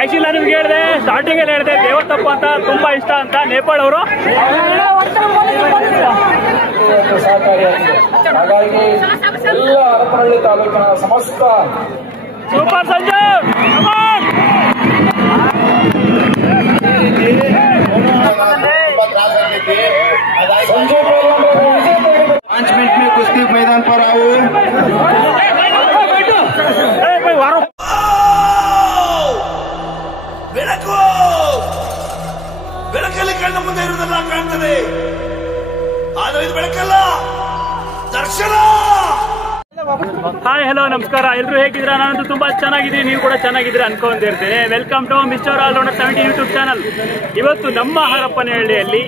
Actually ನಾನು ನಿಮ್ಗೆ ಹೇಳಿದೆ, ಸ್ಟಾರ್ಟಿಂಗ್ ಅಲ್ಲಿ ಹೇಳಿದೆ ದೇವತಪ್ಪ ಅಂತ ತುಂಬಾ ಇಷ್ಟ ಅಂತ ನೇಪಾಳ ಅವರು. ಹಾಗಾಗಿ ಎಲ್ಲ ಹರಪನಹಳ್ಳಿ ತಾಲೂಕಿನ ಸಮಸ್ತ ಸೂಪರ್ ಸಂಜಯ್ पांच मिनट में कुश्ती मैदान पर आओ। ಬೆಳಕು ಬೆಳಕಲ್ಲಿ ಕಣ್ಣ ಮುಂದೆ ಇರುವುದೆಲ್ಲ ಕಾಣ್ತದೆ, ಆದರೆ ಇದು ಬೆಳಕಲ್ಲ, ದರ್ಶನ. ಹಾಯ್ ಹಲೋ ನಮಸ್ಕಾರ, ಎಲ್ಲರೂ ಹೇಗಿದ್ದೀರಾ? ನಾನಂತೂ ತುಂಬಾ ಚೆನ್ನಾಗಿದ್ದೀನಿ, ನೀವು ಕೂಡ ಚೆನ್ನಾಗಿದ್ದೀರಾ ಅನ್ಕೊಂಡಿರ್ತೇನೆ. Welcome to mister allrounder 70 YouTube channel. ಇವತ್ತು ನಮ್ಮ ಹರಪನಹಳ್ಳಿಯಲ್ಲಿ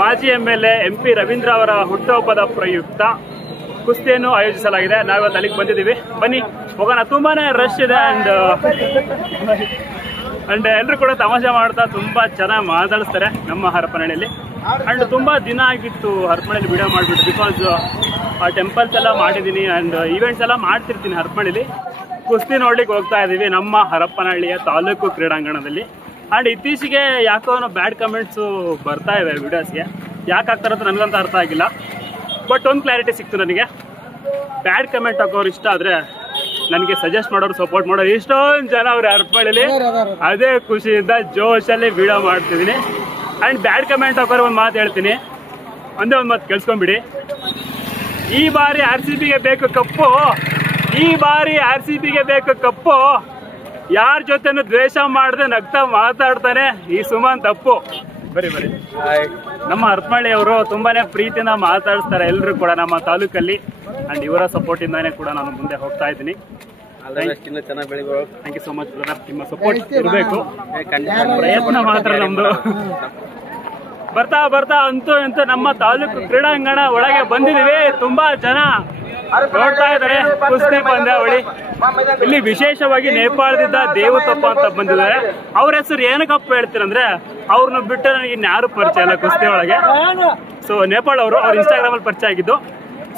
ಮಾಜಿ MLA MP ರವೀಂದ್ರ ಅವರ ಹುಟ್ಟುಹಬ್ಬದ ಪ್ರಯುಕ್ತ ಕುಸ್ತಿಯನ್ನು ಆಯೋಜಿಸಲಾಗಿದೆ. ನಾವಿವತ್ತು ಅಲ್ಲಿಗೆ ಬಂದಿದ್ದೀವಿ, ಬನ್ನಿ ಹೋಗೋಣ. ತುಂಬಾನೇ ರಶ್ ಇದೆ ಅಂಡ್ ಎಲ್ಲರೂ ಕೂಡ ತಮಾಷೆ ಮಾಡ್ತಾ ತುಂಬಾ ಚೆನ್ನಾಗಿ ಮಾತಾಡಿಸ್ತಾರೆ ನಮ್ಮ ಹರಪನಹಳ್ಳಿಯಲ್ಲಿ. ಅಂಡ್ ತುಂಬಾ ದಿನ ಆಗಿತ್ತು ಹರಪನಹಳ್ಳಿ ವಿಡಿಯೋ ಮಾಡಿಬಿಟ್ಟು, ಬಿಕಾಸ್ ಆ ಟೆಂಪಲ್ಸ್ ಎಲ್ಲ ಮಾಡಿದ್ದೀನಿ ಅಂಡ್ ಈವೆಂಟ್ಸ್ ಎಲ್ಲ ಮಾಡ್ತಿರ್ತೀನಿ ಹರಪನಹಳ್ಳಿಲಿ. ಕುಸ್ತಿ ನೋಡ್ಲಿಕ್ಕೆ ಹೋಗ್ತಾ ಇದ್ದೀವಿ ನಮ್ಮ ಹರಪನಹಳ್ಳಿಯ ತಾಲೂಕು ಕ್ರೀಡಾಂಗಣದಲ್ಲಿ. ಅಂಡ್ ಇತ್ತೀಚೆಗೆ ಯಾಕೋ ಬ್ಯಾಡ್ ಕಮೆಂಟ್ಸು ಬರ್ತಾ ಇವೆ ವಿಡಿಯೋಸ್ಗೆ. ಯಾಕೆ ಆಗ್ತಾರ ಅಂತ ನನಗಂತ ಅರ್ಥ ಆಗಿಲ್ಲ. ಬಟ್ ಒಂದು ಕ್ಲಾರಿಟಿ ಸಿಕ್ತು ನನಗೆ, ಬ್ಯಾಡ್ ಕಮೆಂಟ್ ಹಾಕೋರು ಇಷ್ಟ ಆದರೆ ನನಗೆ ಸಜೆಸ್ಟ್ ಮಾಡೋರು, ಸಪೋರ್ಟ್ ಮಾಡೋರು ಇಷ್ಟೊಂದು ಜನ ಅವ್ರು ಹರಪನಹಳ್ಳಿಲಿ. ಅದೇ ಖುಷಿಯಿಂದ ಜೋಶಲ್ಲಿ ವಿಡಿಯೋ ಮಾಡ್ತಿದ್ದೀನಿ. ಆ್ಯಂಡ್ ಬ್ಯಾಡ್ ಕಮೆಂಟ್ ಹಾಕೋರು ಒಂದು ಮಾತು ಹೇಳ್ತೀನಿ, ಒಂದೇ ಒಂದು ಮಾತು ಕೇಳಿಸ್ಕೊಂಬಿಡಿ. ಈ ಬಾರಿ RCBಗೆ ಬೇಕು ಕಪ್ಪು, ಈ ಬಾರಿ RCBಗೆ ಬೇಕು ಕಪ್ಪು. ಯಾರ ಜೊತೆನೂ ದ್ವೇಷ ಮಾಡದೆ ನಗ್ತಾ ಮಾತಾಡ್ತಾನೆ ಈ ಸುಮನ್ ತಪ್ಪು. ಬರೀ ನಮ್ಮ ಹರಪನಹಳ್ಳಿ ಅವರು ತುಂಬಾನೇ ಪ್ರೀತಿಯಿಂದ ಮಾತಾಡಿಸ್ತಾರೆ ಎಲ್ಲರೂ ಕೂಡ ನಮ್ಮ ತಾಲೂಕಲ್ಲಿ. ಅಂಡ್ ಇವರ ಸಪೋರ್ಟ್ ಇಂದಾನೆ ಕೂಡ ನಾನು ಮುಂದೆ ಹೋಗ್ತಾ ಇದ್ದೀನಿ. Thank you so much brother, ನಿಮ್ಮ ಸಪೋರ್ಟ್ ಇರಬೇಕು. ಪ್ರಯತ್ನ ಮಾತ್ರ ನಮ್ದು. ಬರ್ತಾ ಬರ್ತಾ ಅಂತೂ ನಮ್ಮ ತಾಲೂಕು ಕ್ರೀಡಾಂಗಣ ಒಳಗೆ ಬಂದಿದ್ದೀವಿ. ತುಂಬಾ ಜನ ನೋಡ್ತಾ ಇದ್ದಾರೆ ಕುಸ್ತಿ ಪಂದ್ಯಾವಳಿ. ಇಲ್ಲಿ ವಿಶೇಷವಾಗಿ ನೇಪಾಳದಿಂದ ದೇವತಪ್ಪ ಅಂತ ಬಂದಿದ್ದಾರೆ. ಅವ್ರ ಹೆಸರು ಏನಕ್ಕಪ್ಪ ಹೇಳ್ತೀರಂದ್ರೆ, ಅವ್ರನ್ನ ಬಿಟ್ಟು ನನಗೆ ಇನ್ಯಾರು ಪರಿಚಯ ಇಲ್ಲ ಕುಸ್ತಿ ಒಳಗೆ. ಸೊ ನೇಪಾಳ ಅವರು ಅವ್ರ ಇನ್ಸ್ಟಾಗ್ರಾಮ್ ಅಲ್ಲಿ ಪರಿಚಯ ಆಗಿದ್ದು.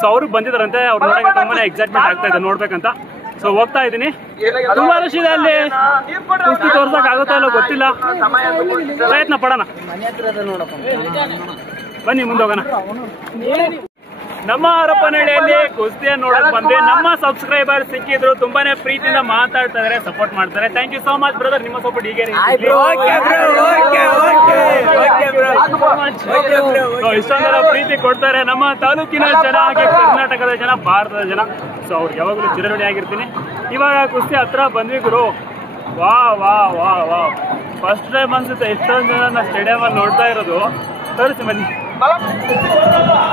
ಸೊ ಅವರು ಬಂದಿದ್ದಾರಂತೆ, ಅವ್ರು ನೋಡಕ್ಕೆ ತುಂಬಾನೇ ಎಕ್ಸೈಟ್ಮೆಂಟ್ ಆಗ್ತಾ ಇದೆ ನೋಡ್ಬೇಕಂತ. ಸೊ ಹೋಗ್ತಾ ಇದ್ದೀನಿ. ತುಂಬಾ ರಶ್ ಇದೆ ಅಲ್ಲಿ, ಕುಸ್ತಿ ತೋರ್ಸಕ್ ಆಗುತ್ತಾ ಇಲ್ಲೋ ಗೊತ್ತಿಲ್ಲ, ಪ್ರಯತ್ನ ಪಡೋಣ. ಬನ್ನಿ ಮುಂದೆ ಹೋಗೋಣ. ನಮ್ಮ ಹರಪನಹಳ್ಳಿಯಲ್ಲಿ ಕುಸ್ತಿಯನ್ನು ನೋಡಕ್ ಬಂದೆ. ನಮ್ಮ ಸಬ್ಸ್ಕ್ರೈಬರ್ ಸಿಕ್ಕಿದ್ರು, ತುಂಬಾನೇ ಪ್ರೀತಿಯಿಂದ ಮಾತಾಡ್ತಾ ಇದಾರೆ, ಸಪೋರ್ಟ್ ಮಾಡ್ತಾರೆ. Thank you so much brother, ನಿಮ್ಮ ಸಪೋರ್ಟ್ ಹೀಗೆ ಇಷ್ಟೊಂದರ ಪ್ರೀತಿ ಕೊಡ್ತಾರೆ ನಮ್ಮ ತಾಲೂಕಿನ ಜನ, ಹಾಗೆ ಕರ್ನಾಟಕದ ಜನ, ಭಾರತದ ಜನ. ಸೊ ಅವ್ರಿಗೆ ಯಾವಾಗಲೂ ಚಿರಋಣಿ ಆಗಿರ್ತೀನಿ. ಇವಾಗ ಕುಸ್ತಿ ಹತ್ರ ಬಂದ್ವಿ ಗುರು. ವಾ ವಾ ವಾ ವಾ ಫಸ್ಟ್ ಟೈಮ್ ಅನ್ಸುತ್ತೆ ಎಷ್ಟೊಂದು ಜನ ಸ್ಟೇಡಿಯಂ ಅಲ್ಲಿ ನೋಡ್ತಾ ಇರೋದು. ತೋರಿಸಿ ಬನ್ನಿ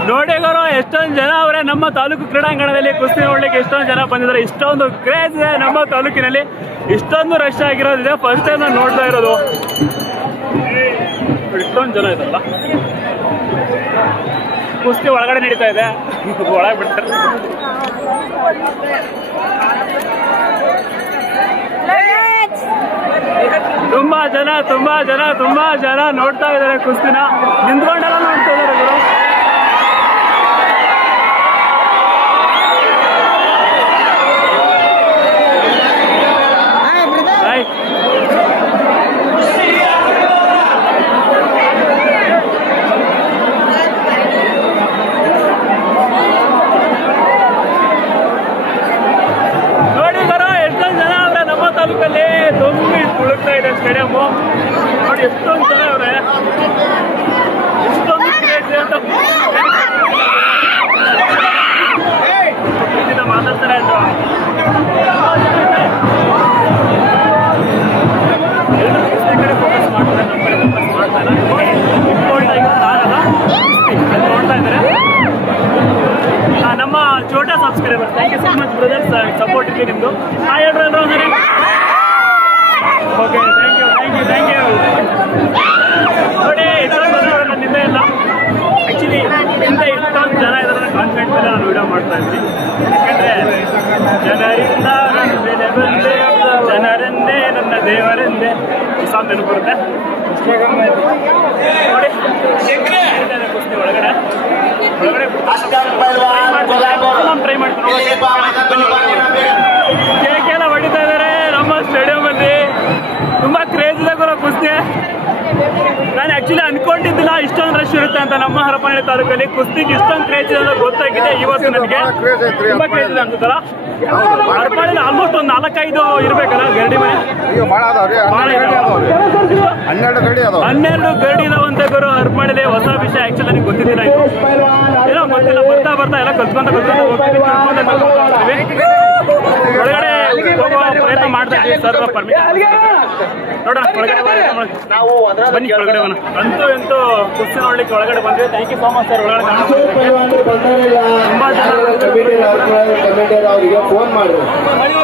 ನೋಡಿ ಗುರು, ಎಷ್ಟೊಂದು ಜನ ಅವರೇ ನಮ್ಮ ತಾಲೂಕು ಕ್ರೀಡಾಂಗಣದಲ್ಲಿ ಕುಸ್ತಿ ನೋಡ್ಲಿಕ್ಕೆ ಎಷ್ಟೊಂದು ಜನ ಬಂದಿದ್ದಾರೆ. ಇಷ್ಟೊಂದು ಕ್ರೇಜ್ ಇದೆ ನಮ್ಮ ತಾಲೂಕಿನಲ್ಲಿ, ಇಷ್ಟೊಂದು ರಶ್ ಆಗಿರೋದಿದೆ. ಫಸ್ಟ್ ಟೈಮ್ ನಾನು ನೋಡ್ತಾ ಇರೋದು. ಇಷ್ಟೊಂದು ಜನ ಇದಾರಲ್ಲ, ಕುಸ್ತಿ ಒಳಗಡೆ ನಡೀತಾ ಇದೆ, ಒಳಗೆ ಬಿಡ್ತಾರೆ. ತುಂಬಾ ಜನ ನೋಡ್ತಾ ಇದಾರೆ ಕುಸ್ತಿನ, ನಿಂತ್ಕೊಂಡೆಲ್ಲ ನೋಡ್ತಾ ಇದಾರೆ ಗುರು. ನೋಡಿ ಗುರು, ಎಷ್ಟೊಂದು ಜನ ಅವ್ರೆ ನಮ್ಮ ತಾಲೂಕಲ್ಲಿ ತುಂಬಿ ತುಳುಕ್ತಾ ಇದೆ ಸ್ಟೇಡಿಯಮ್ಮು. ನೋಡಿ ಎಷ್ಟೊಂದು ಜನ ಅವ್ರೆ, ಎಷ್ಟೊಂದು ಸಪೋರ್ಟ್ ಇರಲಿ ನಿಮ್ಮದು. ಹೇಳ್ರಿ ಒಂದ್ಸರಿ. Okay, thank you. ನೋಡಿ, ಇಷ್ಟೊಂದು ಜನ ನನ್ನಿಂದ ಇಲ್ಲ. ಆ್ಯಕ್ಚುಲಿ ಹಿಂದೆ ಇಷ್ಟೊಂದು ಜನ ಇದ್ದಾರೆ ಕಾನ್ಫಿಡೆಂಟ್ ಮೇಲೆ ನಾನು ವಿಡಿಯೋ ಮಾಡ್ತಾ ಇದ್ದೀನಿ. ಯಾಕಂದರೆ ಜನರಿಂದ ನನ್ನ ಬೆಲೆ ಬಂದೆ, ಜನರೆಂದೇ ನನ್ನ ದೇವರೆಂದೇ ಈ ಸಾಂಗ್ ನೆನಪು ಬರುತ್ತೆ. ನೋಡಿ, ಕುಸ್ತಿ ಒಳಗಡೆ ಟ್ರೈ ಮಾಡ್ತೀನಿ. ಕೇಕ್ ಎಲ್ಲ ಹೊಡಿತಾ ಇದ್ದಾರೆ ನಮ್ಮ ಸ್ಟೇಡಿಯಮಲ್ಲಿ. ತುಂಬ ಕ್ರೇಜ್ ಇದೆ ಗುರು ಕುಸ್ತಿ. ನಾನು ಆ್ಯಕ್ಚುಲಿ ಅನ್ಕೊಂಡಿದ್ದಿಲ್ಲ ಇಷ್ಟೊಂದು ರಶ್ ಇರುತ್ತೆ ಅಂತ. ನಮ್ಮ ಹರಪನಹಳ್ಳಿ ತಾಲೂಕಲ್ಲಿ ಕುಸ್ತಿಗೆ ಇಷ್ಟೊಂದು ಕ್ರೇಜ್ ಇದೆ ಅಂತ ಗೊತ್ತಾಗಿದೆ ಇವತ್ತು ನನಗೆ. ತುಂಬ ಕ್ರೇಜ್ ಇದೆ ಅನ್ಸುತ್ತಲ್ಲ. ಹರಪನಹಳ್ಳಿ ಆಲ್ಮೋಸ್ಟ್ ಒಂದು 4-5 ಇರ್ಬೇಕಲ್ಲ ಗರಡಿ ಮನೆ. 12 ಗರಡಿ ಇದಾವಂತೆ ಗುರು ಹರಪನಹಳ್ಳಿ. ಹೊಸ ವಿಷಯ ಆ್ಯಕ್ಚುಲಿ ನನಗೆ ಗೊತ್ತಿದ್ದಿಲ್ಲ. ಇದು ಏನೋ ಗೊತ್ತಿಲ್ಲ, ಬರ್ತಾ ಎಲ್ಲ ಕಲ್ತ್ಕೊಂತ ಹೋಗ್ತೀವಿ. ಒಳಗಡೆ ಹೋಗುವ ಪ್ರಯತ್ನ ಮಾಡ್ತಾ ಇದ್ದೀವಿ ಸರ್. ಪರ್ಮಿಷನ್ ನೋಡೋಣ, ಒಳಗಡೆ ಬನ್ನಿ. ಒಳಗಡೆ ಅಂತೂ ಕುಸ್ತಿ ನೋಡ್ಲಿಕ್ಕೆ ಒಳಗಡೆ ಬಂದ್ವಿ. Thank you so much sir. ಒಳಗಡೆ ತುಂಬಾ ಅವರಿಗೆ ಫೋನ್ ಮಾಡ್ರಿ,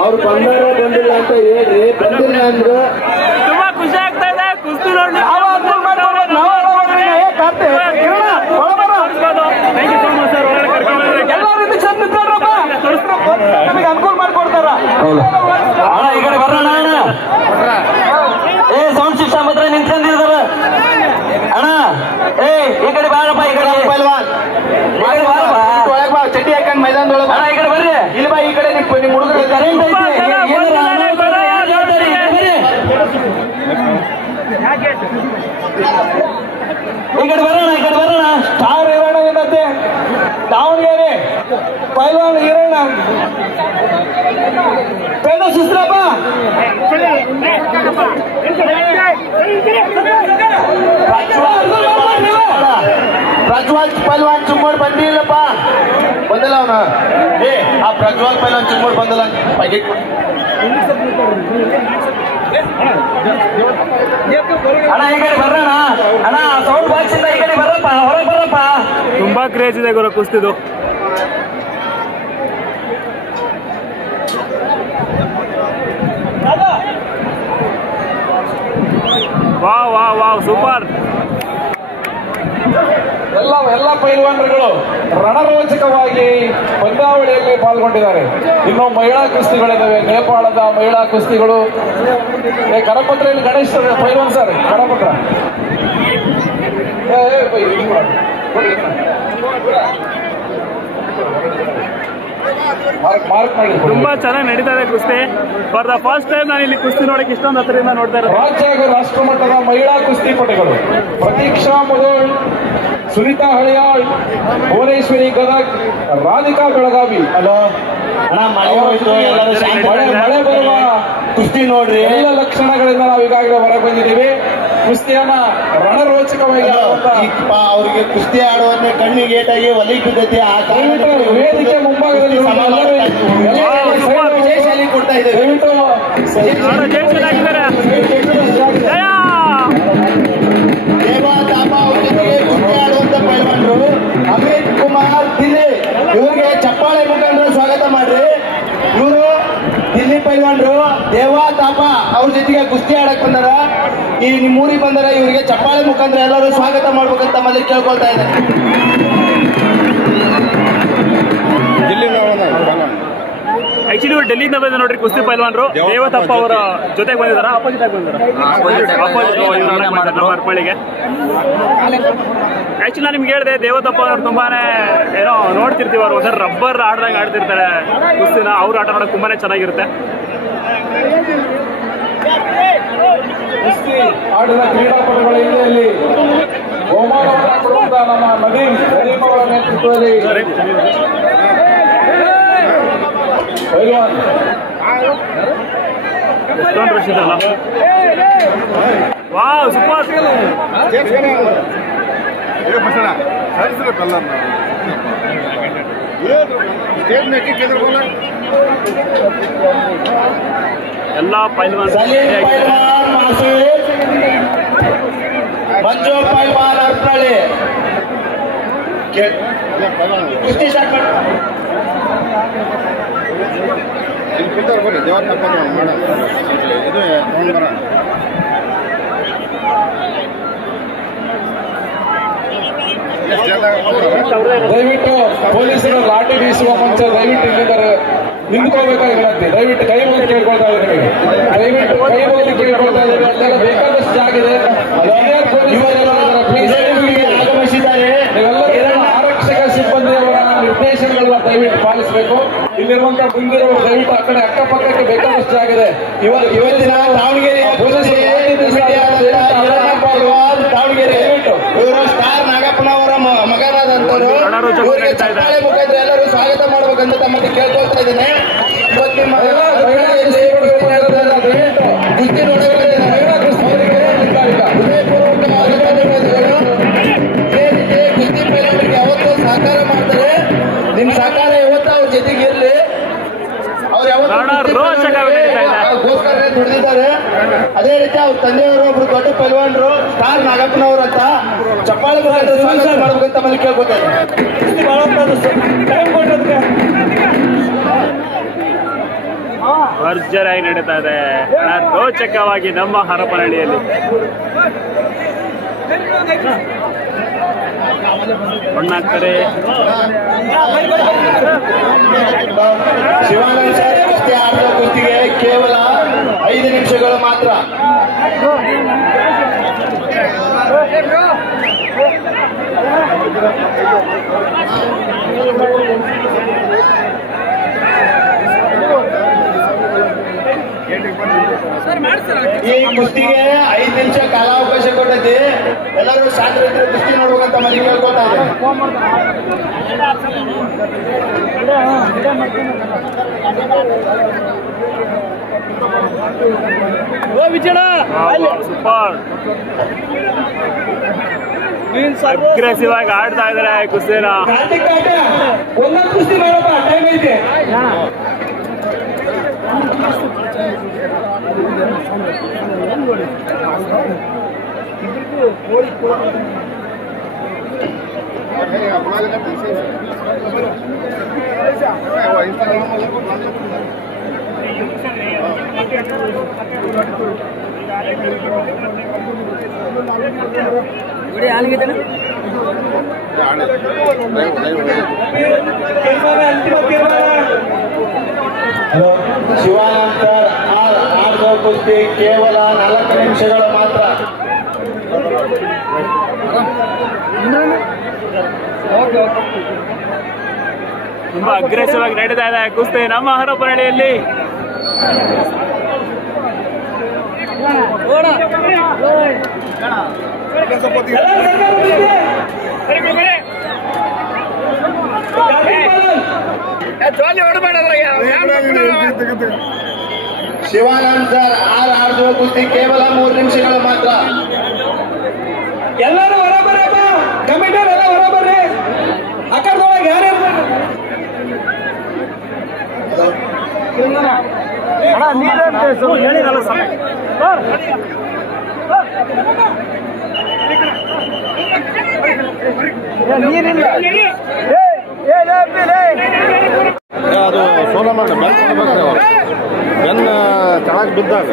ಅವ್ರು ಬಂದಿಲ್ಲ ಅಂತ ಹೇಳ್ರಿ. ಬಂದಿಲ್ಲ ಅಂದ್ರೆ ತುಂಬಾ ಖುಷಿ ಆಗ್ತಾ ಇದೆ ಕುಸ್ತಿ ನೋಡ್ಲಿಕ್ಕೆ. Thank you so much sir. ಒಳಗಡೆ ಕರ್ಕೊಂಡು ನಮಗೆ ಅನುಕೂಲ ಮಾಡ್ಕೊಡ್ತಾರ. ಈ ಕಡೆ ಬರೋಣ ಅಣ್ಣ. ಸೌಂಡ್ ಸಿಸ್ಟಮ್ ಹತ್ರ ನಿಂತ್ಕೊಂಡಿರ್ತಾರ ಅಣ್ಣ. ಈ ಕಡೆ ಬಾರಪ್ಪ, ಈ ಕಡೆ ಪೈಲ್ವಾನ್ ಒಳಗ್ ಬಾ, ಚಡ್ಡಿ ಹಾಕೊಂಡ್ ಮೈದಾನದೊಳಗೆ ಅಣ್ಣ. ಈ ಕಡೆ ಬರ್ರಿ, ಇಲ್ಲಿ ಬಾ. ಈ ಕಡೆ ನಿಮ್ ಹುಡುಗರು ಕರೆಂಟ್ ಐತಿ. ಈ ಕಡೆ ಬರೋಣ. ಸ್ಟಾರ್ ಇರೋಣ ಏನಂತೆ ದಾವಣಗೆರೆ ಪೈಲ್ವಾನ್ ಇರೋಣ. ಪೇದ ಸಿಸ್ತ್ರಪ್ಪ ಪ್ರಜ್ವಲ್ ಪೈಲ್ವಾನ್ ಚುಮ್ಮೋಡ್ ಬಂದಿಲ್ಲಪ್ಪ. ಬಂದಿಲ್ಲ ಅವನು. ಆ ಪ್ರಜ್ವಲ್ ಪೈಲ್ವಾನ್ ಚುಮ್ಮೋಡ್ ಬಂದಿಲ್ಲ. ಪ್ಯಾಕೆಟ್ ಅಣ್ಣ, ಈ ಕಡೆ ಬರೋಣ ಅಣ್ಣ. ಸೌಂಡ್ ಬಾಕ್ಸ್ ಇಂದ ಈ ಕಡೆ ಬರಪ್ಪ, ಹೊರಗೆ ಬರಪ್ಪ. ತುಂಬಾ ಕ್ರೇಜ್ ಇದೆ ಗುರು ಕುಸ್ತಿದು. Wow super. ಎಲ್ಲ ಪೈಲ್ವಾನರುಗಳು ರಣರೋಚಕವಾಗಿ ಪಂದ್ಯಾವಳಿಯಲ್ಲಿ ಪಾಲ್ಗೊಂಡಿದ್ದಾರೆ. ಇನ್ನು ಮಹಿಳಾ ಕುಸ್ತಿಗಳಿದ್ದಾವೆ. ನೇಪಾಳದ ಮಹಿಳಾ ಕುಸ್ತಿಗಳು. ಕರಪತ್ರೆಯಲ್ಲಿ ಗಣೇಶ್ ಪೈಲ್ವಾನ್ ಸರ್, ಕರಪತ್ರ ತುಂಬಾ ಚೆನ್ನಾಗಿ ನಡೀತಾ ಇದೆ ಕುಸ್ತಿ. ಫಾರ್ ದ ಫಸ್ಟ್ ಟೈಮ್ ನಾನು ಇಲ್ಲಿ ಕುಸ್ತಿ ನೋಡಕ್ಕೆ ಇಷ್ಟೊಂದು ಹತ್ತಿರದಿಂದ ನೋಡ್ತಾ ಇರೋದು. ರಾಜ್ಯ ಹಾಗೂ ರಾಷ್ಟ್ರ ಮಟ್ಟದ ಮಹಿಳಾ ಕುಸ್ತಿಪಟುಗಳು ಪ್ರತೀಕ್ಷಾ ಮುದೋಳ್, ಸುನೀತಾ ಹಳಿಯಾಳ್, ಭುವನೇಶ್ವರಿ ಗದಗ್, ರಾಧಿಕಾ ಬೆಳಗಾವಿ. ಹಲೋ ಮಳೆ ಬರುವ ಕುಸ್ತಿ ನೋಡ್ರಿ. ಎಲ್ಲ ಲಕ್ಷಣಗಳಿಂದ ನಾವು ಈಗಾಗಲೇ ಹೊರಗೆ ಬಂದಿದ್ದೀವಿ. ಕುಸ್ತಿಯನ್ನ ರಣರೋಚಕವಾಗಿ ಅವರಿಗೆ ಕುಸ್ತಿ ಆಡುವಂತೆ ಕಣ್ಣಿಗೆ ಏಟಾಗಿ ಒಲಿ ಬಿದ್ದೈತಿ. ವೇದಿಕೆ ಮುಂಭಾಗದಲ್ಲಿ ಕೊಡ್ತಾ ಇದ್ದೇವೆ. ದೇವಾ ತಾಪ ಅವ್ರ ಜೊತೆಗೆ ಕುಸ್ತಿ ಆಡುವಂತ ಪೈಲ್ವಾನರು ಅಮಿತ್ ಕುಮಾರ್ ದಿಲ್ಲಿ, ಇವ್ರಿಗೆ ಚಪ್ಪಾಳೆ ಮುಖಂಡರು ಸ್ವಾಗತ ಮಾಡ್ರಿ. ಇವರು ದಿಲ್ಲಿ ಪೈಲ್ವಾನರು ದೇವಾ ತಾಪ ಅವ್ರ ಜೊತೆಗೆ ಕುಸ್ತಿ ಆಡಕ್ ಬಂದಾರ. ಈ ನಿಮ್ಮೂರಿಗೆ ಬಂದಾರ. ಇವರಿಗೆ ಚಪ್ಪಾಳೆ ಮುಖಾಂತರ ಎಲ್ಲರೂ ಸ್ವಾಗತ ಮಾಡ್ಬೇಕಂತ ತಮ್ಮಲ್ಲಿ ಕೇಳ್ಕೊಳ್ತಾ ಇದ್ದಾರೆ. ಆಕ್ಚುಲಿ ಇವರು ಡೆಲ್ಲಿಯಿಂದ ಬಂದ ನೋಡ್ರಿ ಕುಸ್ತಿ ಪೈಲ್ವಾನರು. ದೇವತಪ್ಪ ಅವರ ಜೊತೆಗೆ ಬಂದಿದಾರ, ಅಪೋಸಿಟ್ ಆಗಿ ಬಂದಿದ್ದಾರೆ. ನಮ್ಮ ಹರಪನಹಳ್ಳಿಗೆ ಆಕ್ಚುಲಿ ನಾನು ನಿಮ್ಗೆ ಹೇಳಿದೆ, ದೇವತಪ್ಪ ಅವರು ತುಂಬಾನೇ ಏನೋ ನೋಡ್ತಿರ್ತೀವಿ. ಅವ್ರು ಒಂಥರ ರಬ್ಬರ್ ಆಡ್ದಂಗೆ ಆಡ್ತಿರ್ತಾರೆ ಕುಸ್ತಿನ. ಅವ್ರು ಆಟ ನೋಡೋಕೆ ತುಂಬಾನೇ ಚೆನ್ನಾಗಿರುತ್ತೆ. ಆಡಿದ ಕ್ರೀಡಾಪಟುಗಳ ಹಿನ್ನೆಲೆಯಲ್ಲಿ ಬಹುಮಾನವನ್ನು ಕೊಡುವಂತ ನಮ್ಮ ನದೀಮ್ ಅವರ ನೇತೃತ್ವದಲ್ಲಿ ಎಷ್ಟೊಂದು ರಶ್ ಇದಲ್ಲ. Wow super. ಎಲ್ಲ ಪೈಲ್ವಾನ್ ಮಂಜು ಪೈಲ್ವಾನ್ ಹರಪನಹಳ್ಳಿ ಕುಸ್ತಿ ಸ್ಟಾರ್ಟ್ ಮಾಡಿ. ಬರ್ರಿ ದೇವರ ತಪ್ಪು ಮಾಡೋಣ ಇದು ತಗೊಂಡು ಬರೋಣ. ದಯವಿಟ್ಟು ಪೊಲೀಸರು ಲಾಠಿ ಬೀಸುವ ಮುಂಚೆ ದಯವಿಟ್ಟು ಇಲ್ಲಿದ್ದಾರೆ ನಿಂತ್ಕೋಬೇಕಾಗಿರುತ್ತೆ. ದಯವಿಟ್ಟು ಕೈ ಮುಗಿ ಕೇಳ್ಕೊಳ್ತಾ ಇದ್ದಾರೆ. ದಯವಿಟ್ಟು ಕೈ ಮುಗಿ ಕೇಳ್ಕೊಳ್ತಾ ಇದ್ದಾರೆ. ಅಲ್ಲೆಲ್ಲ ಬೇಕಾದಷ್ಟು ಜಾಗ ಇದೆ. ಆಗಮಿಸಿದ್ದಾರೆ. ನೀವೆಲ್ಲರೂ ಆರಕ್ಷಕ ಸಿಬ್ಬಂದಿಯವರ ನಿರ್ದೇಶನಗಳನ್ನ ದಯವಿಟ್ಟು ಪಾಲಿಸಬೇಕು. ಇಲ್ಲಿರುವಂತಹ ಮುಂದಿರುವವರು ದಯವಿಟ್ಟು ಆ ಕಡೆ ಅಕ್ಕಪಕ್ಕಕ್ಕೆ ಬೇಕಾದಷ್ಟು ಜಾಗ ಇದೆ. ಇವತ್ತಿನ ದಾವಣಗೆರೆ ದಾವಣಗೆರೆ ಇವರು ಸ್ಟಾರ್ ನಾಗಪ್ಪನವರ ಮಗನಾದಂತರು ಇವರಿಗೆ ಚಪ್ಪಾಳೆ ಮುಖಾಂತರ ಎಲ್ಲರೂ ಸ್ವಾಗತ ಮಾಡ್ಬೇಕಂತ ತಮ್ಮಲ್ಲಿ ಕೇಳ್ಕೊಳ್ತಾ ಇದ್ದೇನೆ. ಇವತ್ತಿನ ಕುಸ್ತಿ ಕುಸ್ತಿ ಪೈಲಟ್ರಿಗೆ ಯಾವತ್ತೂ ಸಹಕಾರ ಮಾಡ್ತಾರೆ. ನಿಮ್ ಸಹಕಾರ ಯಾವತ್ತೂ ಅವ್ರ ಜೊತೆಗೆ ಇರಲಿ. ಅವ್ರು ಯಾವತ್ತೋಸ್ಕರ ದುಡಿದಿದ್ದಾರೆ. ಅದೇ ರೀತಿ ಅವ್ರ ತಂದೆಯವರು ಒಬ್ರು ದೊಡ್ಡ ಪೈಲ್ವಾನ್ರು ಸ್ಟಾರ್ ನಾಗಪ್ಪನವರು ಅಂತ ಚಪ್ಪಾಳೆ ಮಾಡ್ಬೇಕಂತ ತಮ್ಮಲ್ಲಿ ಕೇಳ್ಕೊತಾರೆ. ಭರ್ಜರಿಯಾಗಿ ನಡೀತಾ ಇದೆ ರೋಚಕವಾಗಿ ನಮ್ಮ ಹರಪನಹಳ್ಳಿಯಲ್ಲಿ. ಮಣ್ಣಾಗ್ತಾರೆ. ಶಿವಾನಂದ ಸರ್ ಕುಸ್ತಿ ಆಡುವ ಕುಸ್ತಿಗೆ ಕೇವಲ 5 ನಿಮಿಷಗಳು ಮಾತ್ರ. ಈ ಕುಸ್ತಿಗೆ 5 ನಿಮಿಷ ಕಾಲಾವಕಾಶ ಕೊಟ್ಟೈತಿ. ಎಲ್ಲರೂ ಶಾಂತರಿದ್ರೆ ಕುಸ್ತಿ ನೋಡ್ಬೇಕಂತ ಮನೆ ಕೇಳ್ಕೊಳ್ತಾ ಇದ್ದಾರೆ. ಸೂಪರ್ ಅಗ್ರೆಸಿವ್ ಆಗಿ ಆಡ್ತಾ ಇದಾರೆ ಕುಸ್ತಿನ. ಒಂದೊಂದು ಕುಸ್ತಿ ಮಾಡಪ್ಪ, ಟೈಮ್ ಐತೆ. ಶಿವಾನಂದ ಸರ್ ಆಡುವ ಕುಸ್ತಿ ಕೇವಲ 4 ನಿಮಿಷಗಳು ಮಾತ್ರ. ತುಂಬಾ ಅಗ್ರೆಸಿವ್ ಆಗಿ ನಡೀತಾ ಇದೆ ಕುಸ್ತಿ ನಮ್ಮ ಹರಪನಹಳ್ಳಿಯಲ್ಲಿ. ಶಿವಾನಂದ ಸರ್ ಆಡುವ ಕುಸ್ತಿ ಕೇವಲ 3 ನಿಮಿಷಗಳು ಮಾತ್ರ. ಎಲ್ಲರೂ ಹೊರ ಬರ್ರಪ್ಪ, ಕಮಿಟರ್ ಎಲ್ಲ ಹೊರ ಬರ್ರಿ. ಅಕ್ಕದೊಳಗೆ ಯಾರ್ಯಾರು ಹೇಳಿರಲ್ಲ ಸರ್. ಅದು ಸೋಲ ಮಾಡಿ ಬೆನ್ನ ಕೆಳಗೆ ಬಿದ್ದಾಗ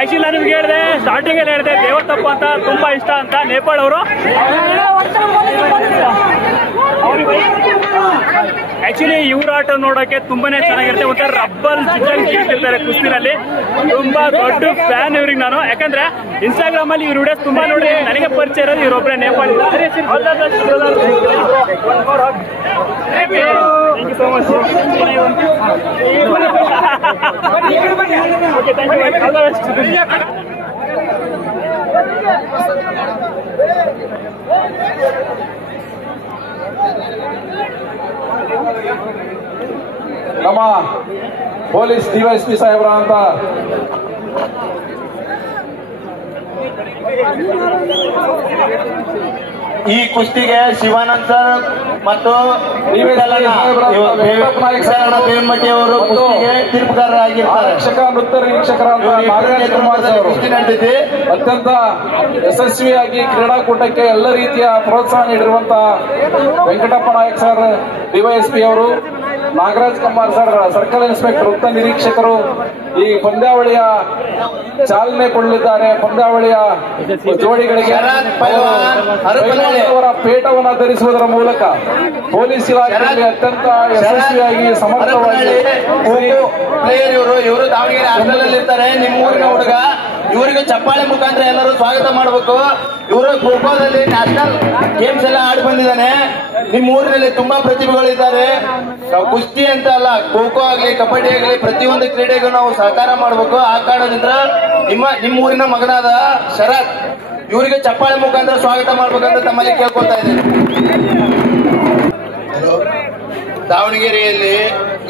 ಆಕ್ಚುಲಿ ನಾನು ನಿಮ್ಗೆ ಹೇಳಿದೆ, ಸ್ಟಾರ್ಟಿಂಗ್ ಅಲ್ಲಿ ಹೇಳಿದೆ ದೇವತಪ್ಪ ಅಂತ ತುಂಬಾ ಇಷ್ಟ ಅಂತ ನೇಪಾಳ ಅವರು. ಆಕ್ಚುಲಿ ಇವ್ರ ಆಟ ನೋಡೋಕೆ ತುಂಬಾನೇ ಚೆನ್ನಾಗಿರುತ್ತೆ. ಒಂಥರ ರಬ್ಬಲ್ ಜಿಜ್ಜಲ್ ಕೇಳ್ತಿರ್ತಾರೆ ಕುಸ್ತಿನಲ್ಲಿ. ತುಂಬಾ ದೊಡ್ಡ ಫ್ಯಾನ್ ಇವ್ರಿಗೆ ನಾನು. ಯಾಕಂದ್ರೆ ಇನ್ಸ್ಟಾಗ್ರಾಮ್ ಅಲ್ಲಿ ಇವ್ರ ವಿಡಿಯೋಸ್ ತುಂಬಾ ನೋಡಿ ನನಗೆ ಪರಿಚಯ ಇರೋದು ಇವರೊಬ್ಬರೇ Nepal. Thank you so much. Okay, thank you. All the best. ನಮ್ಮ ಪೊಲೀಸ್ ಡಿವೈಎಸ್ಪಿ ಸಾಹೇಬ್ರ ಅಂತ ಈ ಕುಸ್ತಿಗೆ ಶಿವಾನಂದ ಸರ್ ಮತ್ತು ಬೇಮಟ್ಟಿ ಅವರು ಕುಸ್ತಿಗೆ ತೀರ್ಪುಗಾರರಾಗಿರ್ತಾರೆ. ನೃತ್ಯ ನಿರೀಕ್ಷಕರಾದ ನಾಗರಾಜ್ ಕುಮಾರ್ ಅವರು ಅತ್ಯಂತ ಯಶಸ್ವಿಯಾಗಿ ಕ್ರೀಡಾಕೂಟಕ್ಕೆ ಎಲ್ಲ ರೀತಿಯ ಪ್ರೋತ್ಸಾಹ ನೀಡಿರುವಂತಹ ವೆಂಕಟಪ್ಪ ನಾಯಕ್ ಸರ್ ಡಿವೈಎಸ್ಪಿ ಅವರು, Nagaraj Kumar sir circle inspector ನೃತ್ಯ ನಿರೀಕ್ಷಕರು ಈ ಪಂದ್ಯಾವಳಿಯ ಚಾಲನೆ ಕೊಡಲಿದ್ದಾರೆ. ಪಂದ್ಯಾವಳಿಯ ಜೋಡಿಗಳಿಗೆ ಅವರ ಪೇಟವನ್ನು ಧರಿಸುವುದರ ಮೂಲಕ ಪೊಲೀಸ್ ಇಲಾಖೆಯಲ್ಲಿ ಅತ್ಯಂತ ಯಶಸ್ವಿಯಾಗಿ ಸಮರ್ಥವಾಗಿ ಪ್ಲೇಯರ್ ಇವರು ದಾವಣಗೆರೆ ಹಾಸ್ಟೆಲ್ ಇರ್ತಾರೆ. ನಿಮ್ಮ ಊರಿನ ಹುಡುಗ, ಇವರಿಗೆ ಚಪ್ಪಾಳೆ ಮುಖಾಂತರ ಎಲ್ಲರೂ ಸ್ವಾಗತ ಮಾಡಬೇಕು. ಇವರು ಖೋಖೋದಲ್ಲಿ ನ್ಯಾಷನಲ್ ಗೇಮ್ಸ್ ಎಲ್ಲ ಆಡಿ ಬಂದಿದ್ದಾನೆ. ನಿಮ್ಮ ಊರಿನಲ್ಲಿ ತುಂಬಾ ಪ್ರತಿಭೆಗಳಿದ್ದಾರೆ. ಕುಸ್ತಿ ಅಂತ ಅಲ್ಲ, ಖೋಖೋ ಆಗ್ಲಿ ಕಬಡ್ಡಿ ಆಗ್ಲಿ ಪ್ರತಿಯೊಂದು ಕ್ರೀಡೆಗೂ ನಾವು ಸಹಕಾರ ಮಾಡಬೇಕು. ಆ ಕಾರಣದಿಂದ ನಿಮ್ಮ ಊರಿನ ಮಗನಾದ ಶರತ್ ಇವರಿಗೆ ಚಪ್ಪಾಳೆ ಮುಖಾಂತರ ಸ್ವಾಗತ ಮಾಡ್ಬೇಕಂತ ತಮ್ಮಲ್ಲಿ ಕೇಳ್ಕೊಳ್ತಾ ಇದ್ದೇನೆ. ದಾವಣಗೆರೆಯಲ್ಲಿ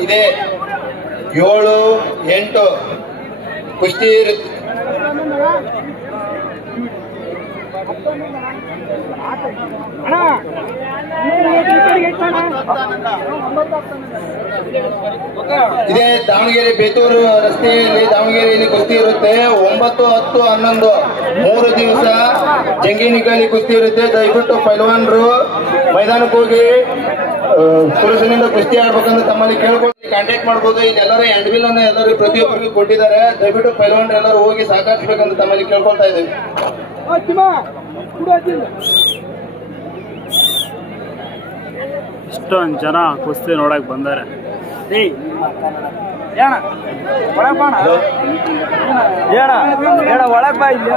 ಇದೆ 7-8 ಕುಸ್ತಿ ಇರುತ್ತೆ. ಇದೇ ದಾವಣಗೆರೆ ಬೇತೂರು ರಸ್ತೆಯಲ್ಲಿ ದಾವಣಗೆರೆಯಲ್ಲಿ ಕುಸ್ತಿ ಇರುತ್ತೆ. 9, 10, 11 3 ದಿವಸ ಜಂಗಿನಿಕಲ್ಲಿ ಕುಸ್ತಿ ಇರುತ್ತೆ. ದಯವಿಟ್ಟು ಪೈಲ್ವಾನರು ಮೈದಾನಕ್ಕೆ ಹೋಗಿ ಪುರುಷನಿಂದ ಕುಸ್ತಿ ಆಡ್ಬೇಕಂತ ತಮ್ಮಲ್ಲಿ ಕೇಳ್ಕೊಂಡು ಕಾಂಟ್ಯಾಕ್ಟ್ ಮಾಡಬಹುದು. ಇಲ್ಲಿ ಎಲ್ಲರೂ ಹ್ಯಾಂಡ್ಬಿಲ್ ಅನ್ನು ಎಲ್ಲರೂ ಪ್ರತಿಯೊಬ್ಬರಿಗೂ ಕೊಟ್ಟಿದ್ದಾರೆ. ದಯವಿಟ್ಟು ಪೈಲ್ವಾನರು ಎಲ್ಲರೂ ಹೋಗಿ ಸಹಕರಿಸಬೇಕಂತ ತಮ್ಮಲ್ಲಿ ಕೇಳ್ಕೊಳ್ತಾ ಇದ್ದೀವಿ. ಇಷ್ಟೊಂದು ಜನ ಕುಸ್ತಿ ನೋಡಕ್ ಬಂದಾರೆ. ಒಳಗ್ ಬಾ ಇಲ್ಲಿ.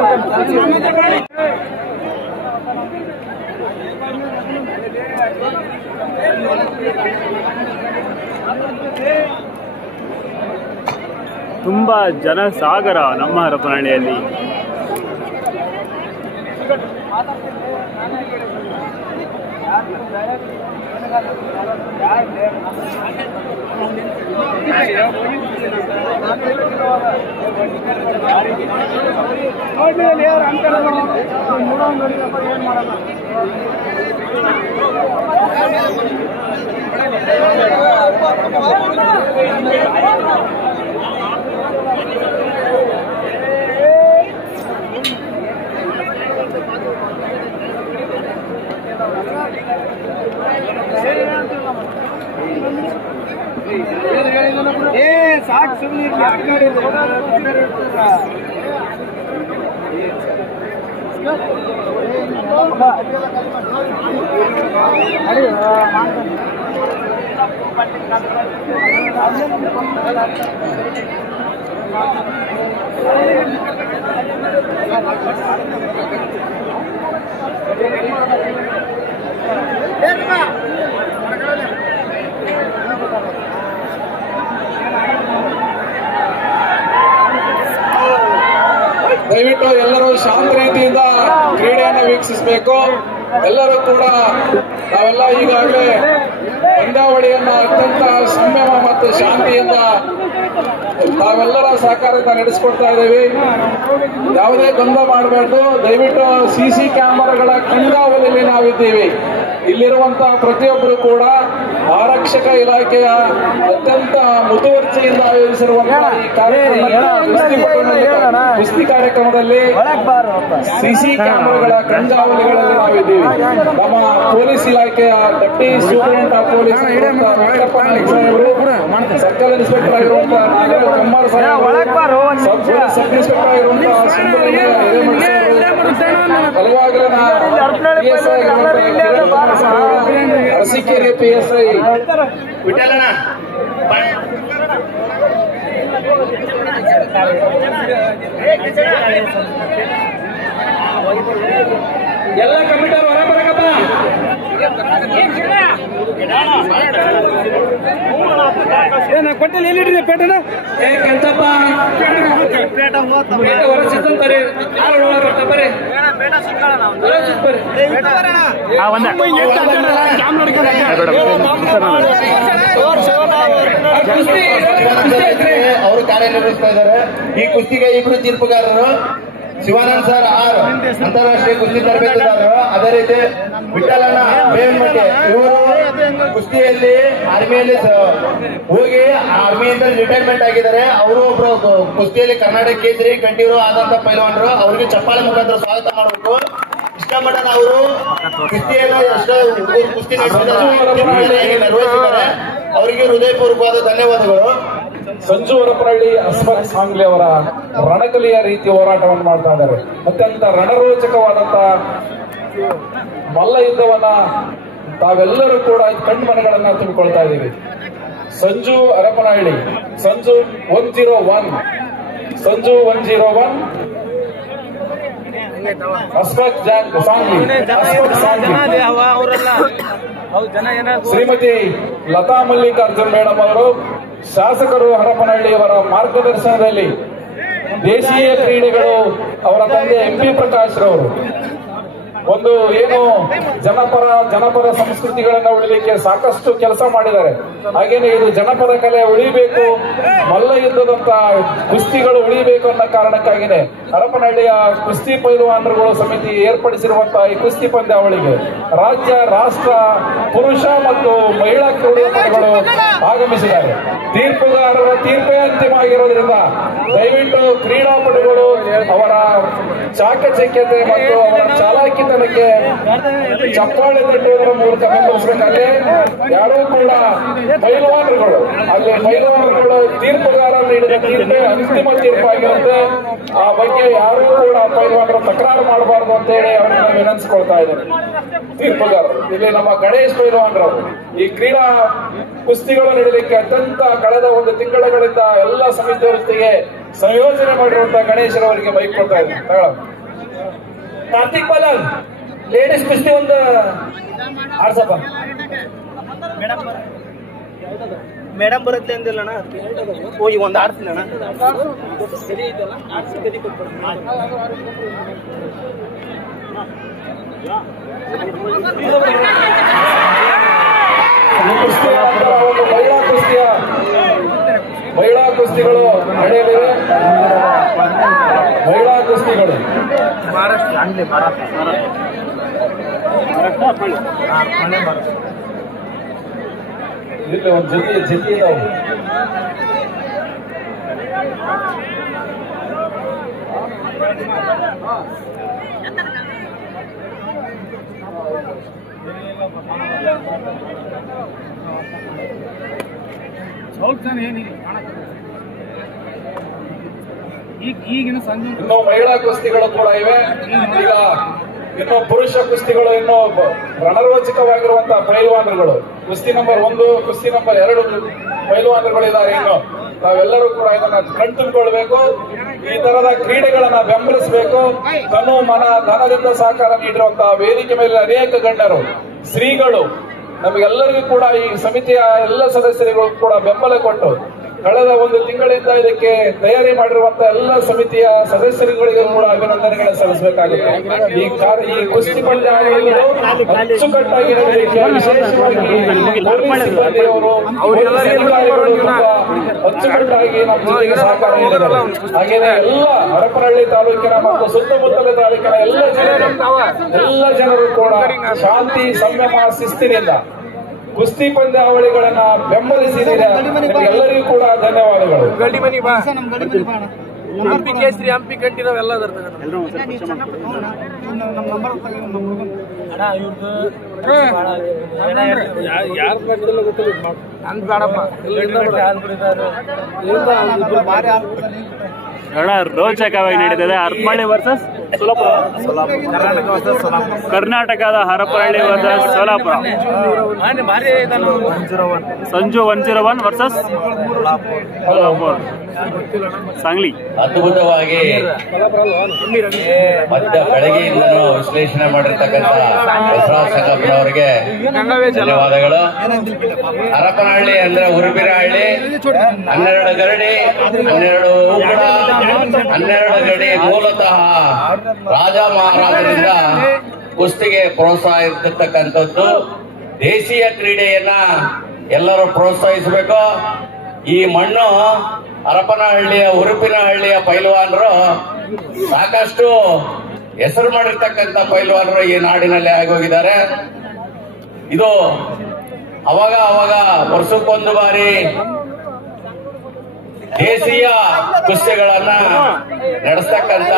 ತುಂಬಾ ಜನಸಾಗರ ನಮ್ಮ ಹರಪನಹಳ್ಳಿಯಲ್ಲಿ. ಸಾಕು ಸುಮ್ಮನೆ ದಯವಿಟ್ಟು ಎಲ್ಲರೂ ಶಾಂತ ರೀತಿಯಿಂದ ಕ್ರೀಡೆಯನ್ನು ವೀಕ್ಷಿಸಬೇಕು. ಎಲ್ಲರೂ ಕೂಡ ನಾವೆಲ್ಲ ಈಗಾಗಲೇ ಪಂದ್ಯಾವಳಿಯನ್ನ ಅತ್ಯಂತ ಸಂಯಮ ಮತ್ತು ಶಾಂತಿಯಿಂದ ನಾವೆಲ್ಲರ ಸಹಕಾರದಿಂದ ನಡೆಸಿಕೊಡ್ತಾ ಇದ್ದೀವಿ. ಯಾವುದೇ ಗೊಂದಲ ಮಾಡಬಾರ್ದು. ದಯವಿಟ್ಟು ಸಿಸಿ ಕ್ಯಾಮೆರಾಗಳ ಕಣ್ಗಾವಲಲ್ಲಿ ನಾವಿದ್ದೀವಿ. ಇಲ್ಲಿರುವಂತಹ ಪ್ರತಿಯೊಬ್ಬರು ಕೂಡ ಆರಕ್ಷಕ ಇಲಾಖೆಯ ಅತ್ಯಂತ ಮುತುವರ್ಜಿಯಿಂದ ಆಯೋಜಿಸಿರುವಂತಹ ಈ ಕುಸ್ತಿ ಕಾರ್ಯಕ್ರಮದಲ್ಲಿ ಸಿಸಿ ಕ್ಯಾಮೆರಾಗಳ ಕಣ್ಗಾವಲಿಗಳಲ್ಲಿ ನಾವಿದ್ದೀವಿ. ನಮ್ಮ ಪೊಲೀಸ್ ಇಲಾಖೆಯ deputy superintendent of police Venkatappa Nayak ಸಾಹೇಬರು, ಸರ್ಕಲ್ ಇನ್ಸ್ಪೆಕ್ಟರ್ ಆಗಿರುವಂತಹ ನಾಗರಾಜ್ ಕುಮಾರ್ ಸಾಹೇಬರು, ಸಬ್ ಇನ್ಸ್ಪೆಕ್ಟರ್ ಆಗಿರುವಂತಹ ಸುಂದರಯ್ಯ ಹಲವಾಗಲಿನ PSI ಅರಸೀಕೆರೆ PSI ವಿಠಲಣ್ಣ ಎಲ್ಲ ಕಮಿಟರ್ ಹೊರ ಬರಕಪ್ಪ. ಕೊಟ್ಟಲ್ಲಿ ಎಲ್ಲಿಡ್ರಿ ಪೇಟನ ಕೆಂಚಪ್ಪ ಹೊರಸಿದ್ದಂತಾರೆ ಬರ್ರಿ. ಅವರು ಕಾರ್ಯನಿರ್ವಹಿಸ್ತಾ ಇದ್ದಾರೆ. ಈ ಕುಸ್ತಿಗೆ ಇಬ್ರು ತೀರ್ಪುಗಾರರು ಶಿವಾನಂದ್ ಸರ್ ಆರ್ ಅಂತಾರಾಷ್ಟ್ರೀಯ ಕುಸ್ತಿ ತರಬೇತುದಾರರು. ಅದೇ ರೀತಿ ವಿಠಲಣ್ಣ ಬೇವನಮಟ್ಟಿ, ಇವರು ಕುಸ್ತಿಯಲ್ಲಿ ಆರ್ಮಿಯಲ್ಲಿ ಹೋಗಿ ಆರ್ಮಿಯಿಂದ ರಿಟೈರ್ಮೆಂಟ್ ಆಗಿದ್ದಾರೆ. ಅವರು ಒಬ್ರು ಕುಸ್ತಿಯಲ್ಲಿ ಕರ್ನಾಟಕ ಕೇಸರಿ ಕಂಠೀರು ಆದಂತ ಪೈಲವಾನರು. ಅವ್ರಿಗೆ ಚಪ್ಪಾಳೆ ಮುಖಾಂತರ ಸ್ವಾಗತ ಮಾಡಬೇಕು. ಇಷ್ಟಮಟ್ಟನ ಅವರು ಕುಸ್ತಿಯನ್ನು ಎಷ್ಟೋ ಕುಸ್ತಿ ನಿರ್ವಹಿಸಿದ್ದಾರೆ. ಅವರಿಗೆ ಹೃದಯಪೂರ್ವಕವಾದ ಧನ್ಯವಾದಗಳು. ಸಂಜು ಹರಪನಹಳ್ಳಿ, ಅಸ್ಫಾಕ್ ಸಾಂಗ್ಲಿ ಅವರ ರಣಕಲಿಯ ರೀತಿ ಹೋರಾಟವನ್ನು ಮಾಡ್ತಾ ಇದ್ದಾರೆ. ಅತ್ಯಂತ ರಣರೋಚಕವಾದಂತ ಮಲ್ಲ ಯುದ್ಧವನ್ನ ತಾವೆಲ್ಲರೂ ಕೂಡ ಕಣ್ಮನೆಗಳನ್ನ ತುಂಬಿಕೊಳ್ತಾ ಇದ್ದೀವಿ. ಸಂಜು ಹರಪನಹಳ್ಳಿ, ಸಂಜು 101, ಸಂಜು 101, ಅಸ್ಫಾಕ್ ಸಾಂಗ್ಲಿ, ಶ್ರೀಮತಿ ಲತಾ ಮಲ್ಲಿಕಾರ್ಜುನ್ ಮೇಡಮ್ ಅವರು ಶಾಸಕರು ಹರಪನಹಳ್ಳಿಯವರ ಮಾರ್ಗದರ್ಶನದಲ್ಲಿ ದೇಶೀಯ ಕ್ರೀಡೆಗಳು ಅವರ ತಂದೆ MP ಪ್ರಕಾಶ್ ರವರು ಒಂದು ಏನು ಜನಪದ ಸಂಸ್ಕೃತಿಗಳನ್ನ ಉಳಿಲಿಕ್ಕೆ ಸಾಕಷ್ಟು ಕೆಲಸ ಮಾಡಿದ್ದಾರೆ. ಹಾಗೇನೆ ಇದು ಜನಪದ ಕಲೆ ಉಳಿಬೇಕು, ಮಲ್ಲ ಯುದ್ಧದಂತ ಕುಸ್ತಿಗಳು ಉಳಿಬೇಕು ಅನ್ನೋ ಕಾರಣಕ್ಕಾಗಿನೇ ಹರಪನಹಳ್ಳಿಯ ಕುಸ್ತಿ ಪೈಲವಾನರುಗಳು ಸಮಿತಿ ಏರ್ಪಡಿಸಿರುವಂತಹ ಈ ಕುಸ್ತಿ ಪಂದ್ಯಾವಳಿಗೆ ರಾಜ್ಯ, ರಾಷ್ಟ್ರ, ಪುರುಷ ಮತ್ತು ಮಹಿಳಾ ಕ್ರೀಡಾಪಟುಗಳು ಆಗಮಿಸಿದ್ದಾರೆ. ತೀರ್ಪುಗಾರರ ತೀರ್ಪೇ ಅಂತಿಮ ಆಗಿರೋದ್ರಿಂದ ದಯವಿಟ್ಟು ಕ್ರೀಡಾಪಟುಗಳು ಅವರ ಚಾಕಚಕ್ಯತೆ ಮತ್ತು ಅವರ ಚಾಲಾಕಿತನಕ್ಕೆ ಚಪ್ಪಾಳೆ ತಟ್ಟುವುದರ ಮೂಲಕ ಬೆಂಬಲಿಸಬೇಕಾದ್ರೆ ಯಾರೂ ಕೂಡ ಪೈಲವಾನರುಗಳು ತೀರ್ಪುಗಾರರು ನೀಡಿದ ತೀರ್ಪೇ ಅಂತಿಮ ತೀರ್ಪಾಗಿರುತ್ತೆ. ಆ ಬಗ್ಗೆ ಯಾರೂ ಕೂಡ ಪೈಲವಾನರು ತಕರಾರು ಮಾಡಬಾರದು ಅಂತ ಹೇಳಿ ಅವರನ್ನ ವಿನಂತಿಸಿಕೊಳ್ತಾ ಇದ್ದಾರೆ. ತೀರ್ಪುಗಾರರು ಇಲ್ಲಿ ನಮ್ಮ ಗಣೇಶ್ ಪೈಲವಾನರವರು ಈ ಕ್ರೀಡಾ ಕುಸ್ತಿಗಳು ನೀಡಲಿಕ್ಕೆ ಅತ್ಯಂತ ಕಳೆದ ಒಂದು ತಿಂಗಳುಗಳಿಂದ ಎಲ್ಲ ಸಮಿತಿಯವರಿಗೆ ಸಂಯೋಜನೆ ಮಾಡಿರುವಂತಹ ಗಣೇಶರವರಿಗೆ ಬೈಕ್ ಕೊಡ್ತಾ ಇದ್ದಾರೆ. ಕಾರ್ತಿಕ್ ಬಾಲನ್ ಲೇಡೀಸ್ ಕುಸ್ತಿ ಒಂದು ಆಡ್ಸಪ್ಪ. ಮೇಡಮ್ ಬರುತ್ತೆ ಅಂದಿಲ್ಲಣ್ಣ, ಹೋಗಿ ಒಂದು ಆಡ್ತೀನಿ ಅಣ್ಣ. ಮಹಿಳಾ ಕುಸ್ತಿಗಳು ನಡೆಯಲಿವೆ. ಮಹಿಳಾ ಕುಸ್ತಿಗಳು ಇಲ್ಲಿ ಒಂದು ಜೊತೆ ಇದಾವೆ. ಇನ್ನು ಮಹಿಳಾ ಕುಸ್ತಿಗಳು ಕೂಡ ಇವೆ. ಈಗ ಇನ್ನು ಪುರುಷ ಕುಸ್ತಿಗಳು ಇನ್ನು ರಣರೋಚಕವಾಗಿರುವಂತಹ ಪೈಲವಾನರುಗಳು ಕುಸ್ತಿ ನಂಬರ್ 1, ಕುಸ್ತಿ ನಂಬರ್ 2 ಪೈಲವಾನರುಗಳಿದ್ದಾರೆ. ಇನ್ನು ನಾವೆಲ್ಲರೂ ಕೂಡ ಇದನ್ನ ಕಣ್ತುಂಬಿಕೊಳ್ಬೇಕು. ಈ ತರದ ಕ್ರೀಡೆಗಳನ್ನ ಬೆಂಬಲಿಸಬೇಕು. ತನು ಮನ ಧನದಿಂದ ಸಹಕಾರ ನೀಡಿರುವಂತಹ ವೇದಿಕೆ ಮೇಲೆ ಅನೇಕ ಗಣ್ಯರು, ಶ್ರೀಗಳು ನಮಗೆಲ್ಲರಿಗೂ ಕೂಡ ಈ ಸಮಿತಿಯ ಎಲ್ಲ ಸದಸ್ಯರಿಗೂ ಕೂಡ ಬೆಂಬಲ ಕೊಟ್ಟು ಕಳೆದ ಒಂದು ತಿಂಗಳಿಂದ ಇದಕ್ಕೆ ತಯಾರಿ ಮಾಡಿರುವಂತಹ ಎಲ್ಲ ಸಮಿತಿಯ ಸದಸ್ಯರುಗಳಿಗೂ ಕೂಡ ಅಭಿನಂದನೆಗಳನ್ನು ಸಲ್ಲಿಸಬೇಕಾಗಿದೆ. ಈ ಕುಸ್ತಿ ಪಂದ್ಯಾವಳಿಗಳು ಅಚ್ಚುಕಟ್ಟಾಗಿ ನಡೆಯಲಿಕ್ಕೆ ವಿಶೇಷವಾಗಿ ಪೊಲೀಸ್ ಸಿಬ್ಬಂದಿಯವರು ಅಚ್ಚುಕಟ್ಟಾಗಿ ನಮ್ಮ ಜೊತೆಗೆ ಸಹಕಾರ ನೀಡಿದ್ದಾರೆ. ಹಾಗೆಯೇ ಎಲ್ಲ ಹರಪನಹಳ್ಳಿ ತಾಲೂಕಿನ ಮತ್ತು ಸುತ್ತಮುತ್ತಲ ತಾಲೂಕಿನ ಎಲ್ಲ ಜನರು ಕೂಡ ಶಾಂತಿ, ಸಂಯಮ, ಶಿಸ್ತಿನಿಂದ ಕುಸ್ತಿ ಪಂದ್ಯಾವಳಿಗಳನ್ನ ಬೆಂಬಲಿಸಿದ್ದೀರಾ. ಎಲ್ಲರಿಗೂ ಕೂಡ ಧನ್ಯವಾದಗಳು. ಹಂಪಿ ಕೇಸರಿ, ಹಂಪಿ ಕಂಠೀರವೆಲ್ಲ ರೋಚಕವಾಗಿ ನಡೀತದೆ. ಹರಪನಹಳ್ಳಿ ವರ್ಸಸ್ ಸೋಲಾಪುರ, ಕರ್ನಾಟಕದ ಹರಪನಹಳ್ಳಿ ವರ್ಸಸ್ ಸೋಲಾಪುರ. ಸಂಜು 101 ವರ್ಸಸ್ ಸೋಲಾಪುರ ಸಾಂಗ್ಲಿ. ಅದ್ಭುತವಾಗಿ ಮಧ್ಯ ಬೆಳಗ್ಗೆಯಿಂದನೂ ವಿಶ್ಲೇಷಣೆ ಮಾಡಿರ್ತಕ್ಕಂಥ ಬಸವರಾಜ್ ಸಂಗಪ್ಪನವರಿಗೆ ಧನ್ಯವಾದಗಳು. ಹರಪನಹಳ್ಳಿ ಅಂದ್ರೆ ಉರುಬಿರಹಳ್ಳಿ, 12 ಗರಡಿ, 12 ಉಗುಳ, 12 ಗಡಿ ಮೂಲತಃ ರಾಜ ಮಹಾರಾಜರಿಂದ ಕುಸ್ತಿಗೆ ಪ್ರೋತ್ಸಾಹ ಇರ್ತಕ್ಕಂಥದ್ದು. ದೇಶೀಯ ಕ್ರೀಡೆಯನ್ನ ಎಲ್ಲರೂ ಪ್ರೋತ್ಸಾಹಿಸಬೇಕು. ಈ ಮಣ್ಣು ಹರಪನಹಳ್ಳಿಯ ಉರುಪಿನಹಳ್ಳಿಯ ಪೈಲ್ವಾನರು ಸಾಕಷ್ಟು ಹೆಸರು ಮಾಡಿರ್ತಕ್ಕಂಥ ಪೈಲ್ವಾನರು ಈ ನಾಡಿನಲ್ಲಿ ಆಗೋಗಿದ್ದಾರೆ. ಇದು ಅವಾಗ ವರ್ಷಕ್ಕೊಂದು ಬಾರಿ ದೇಶೀಯ ಕುಸ್ತಿಗಳನ್ನ ನಡೆಸ್ತಕ್ಕಂಥ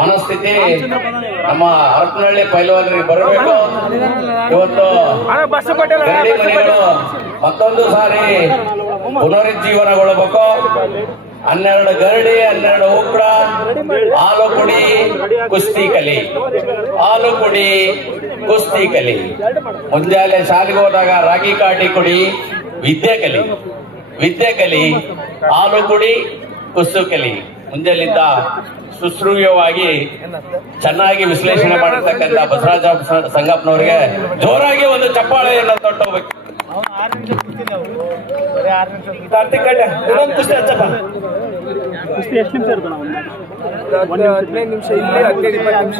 ಮನಸ್ಥಿತಿ ನಮ್ಮ ಹರಪನಹಳ್ಳಿ ಪೈಲ್ವಾನರಿಗೆ ಬರಬೇಕು. ಇವತ್ತು ಗರಡಿ ಮನೆಗಳು ಮತ್ತೊಂದು ಸಾರಿ ಪುನರುಜ್ಜೀವನಗೊಳ್ಳಬೇಕು. 12 ಗರಡಿ, 12 ಉಕ್ಳ, ಹಾಲು ಕುಡಿ ಕುಸ್ತಿ ಕಲಿ, ಹಾಲು ಕುಡಿ ಕುಸ್ತಿ ಕಲಿ. ಮುಂಜಾನೆ ಶಾಲೆಗೆ ಹೋದಾಗ ರಾಗಿ ಕಾಟಿ ಕುಡಿ, ವಿದ್ಯೆ ಕಲಿ, ಹಾಲು ಕುಡಿ ಕುಸ್ತು ಕಲಿ. ಮುಂಜಾನೆಯಿಂದ ಸುಶ್ರೂಯವಾಗಿ ಚೆನ್ನಾಗಿ ವಿಶ್ಲೇಷಣೆ ಮಾಡಿರ್ತಕ್ಕಂಥ ಬಸವರಾಜ ಸಂಗಪ್ಪನವರಿಗೆ ಜೋರಾಗಿ ಒಂದು ಚಪ್ಪಾಳೆಯನ್ನು ತೊಟ್ಟೋಗ್ಬೇಕು.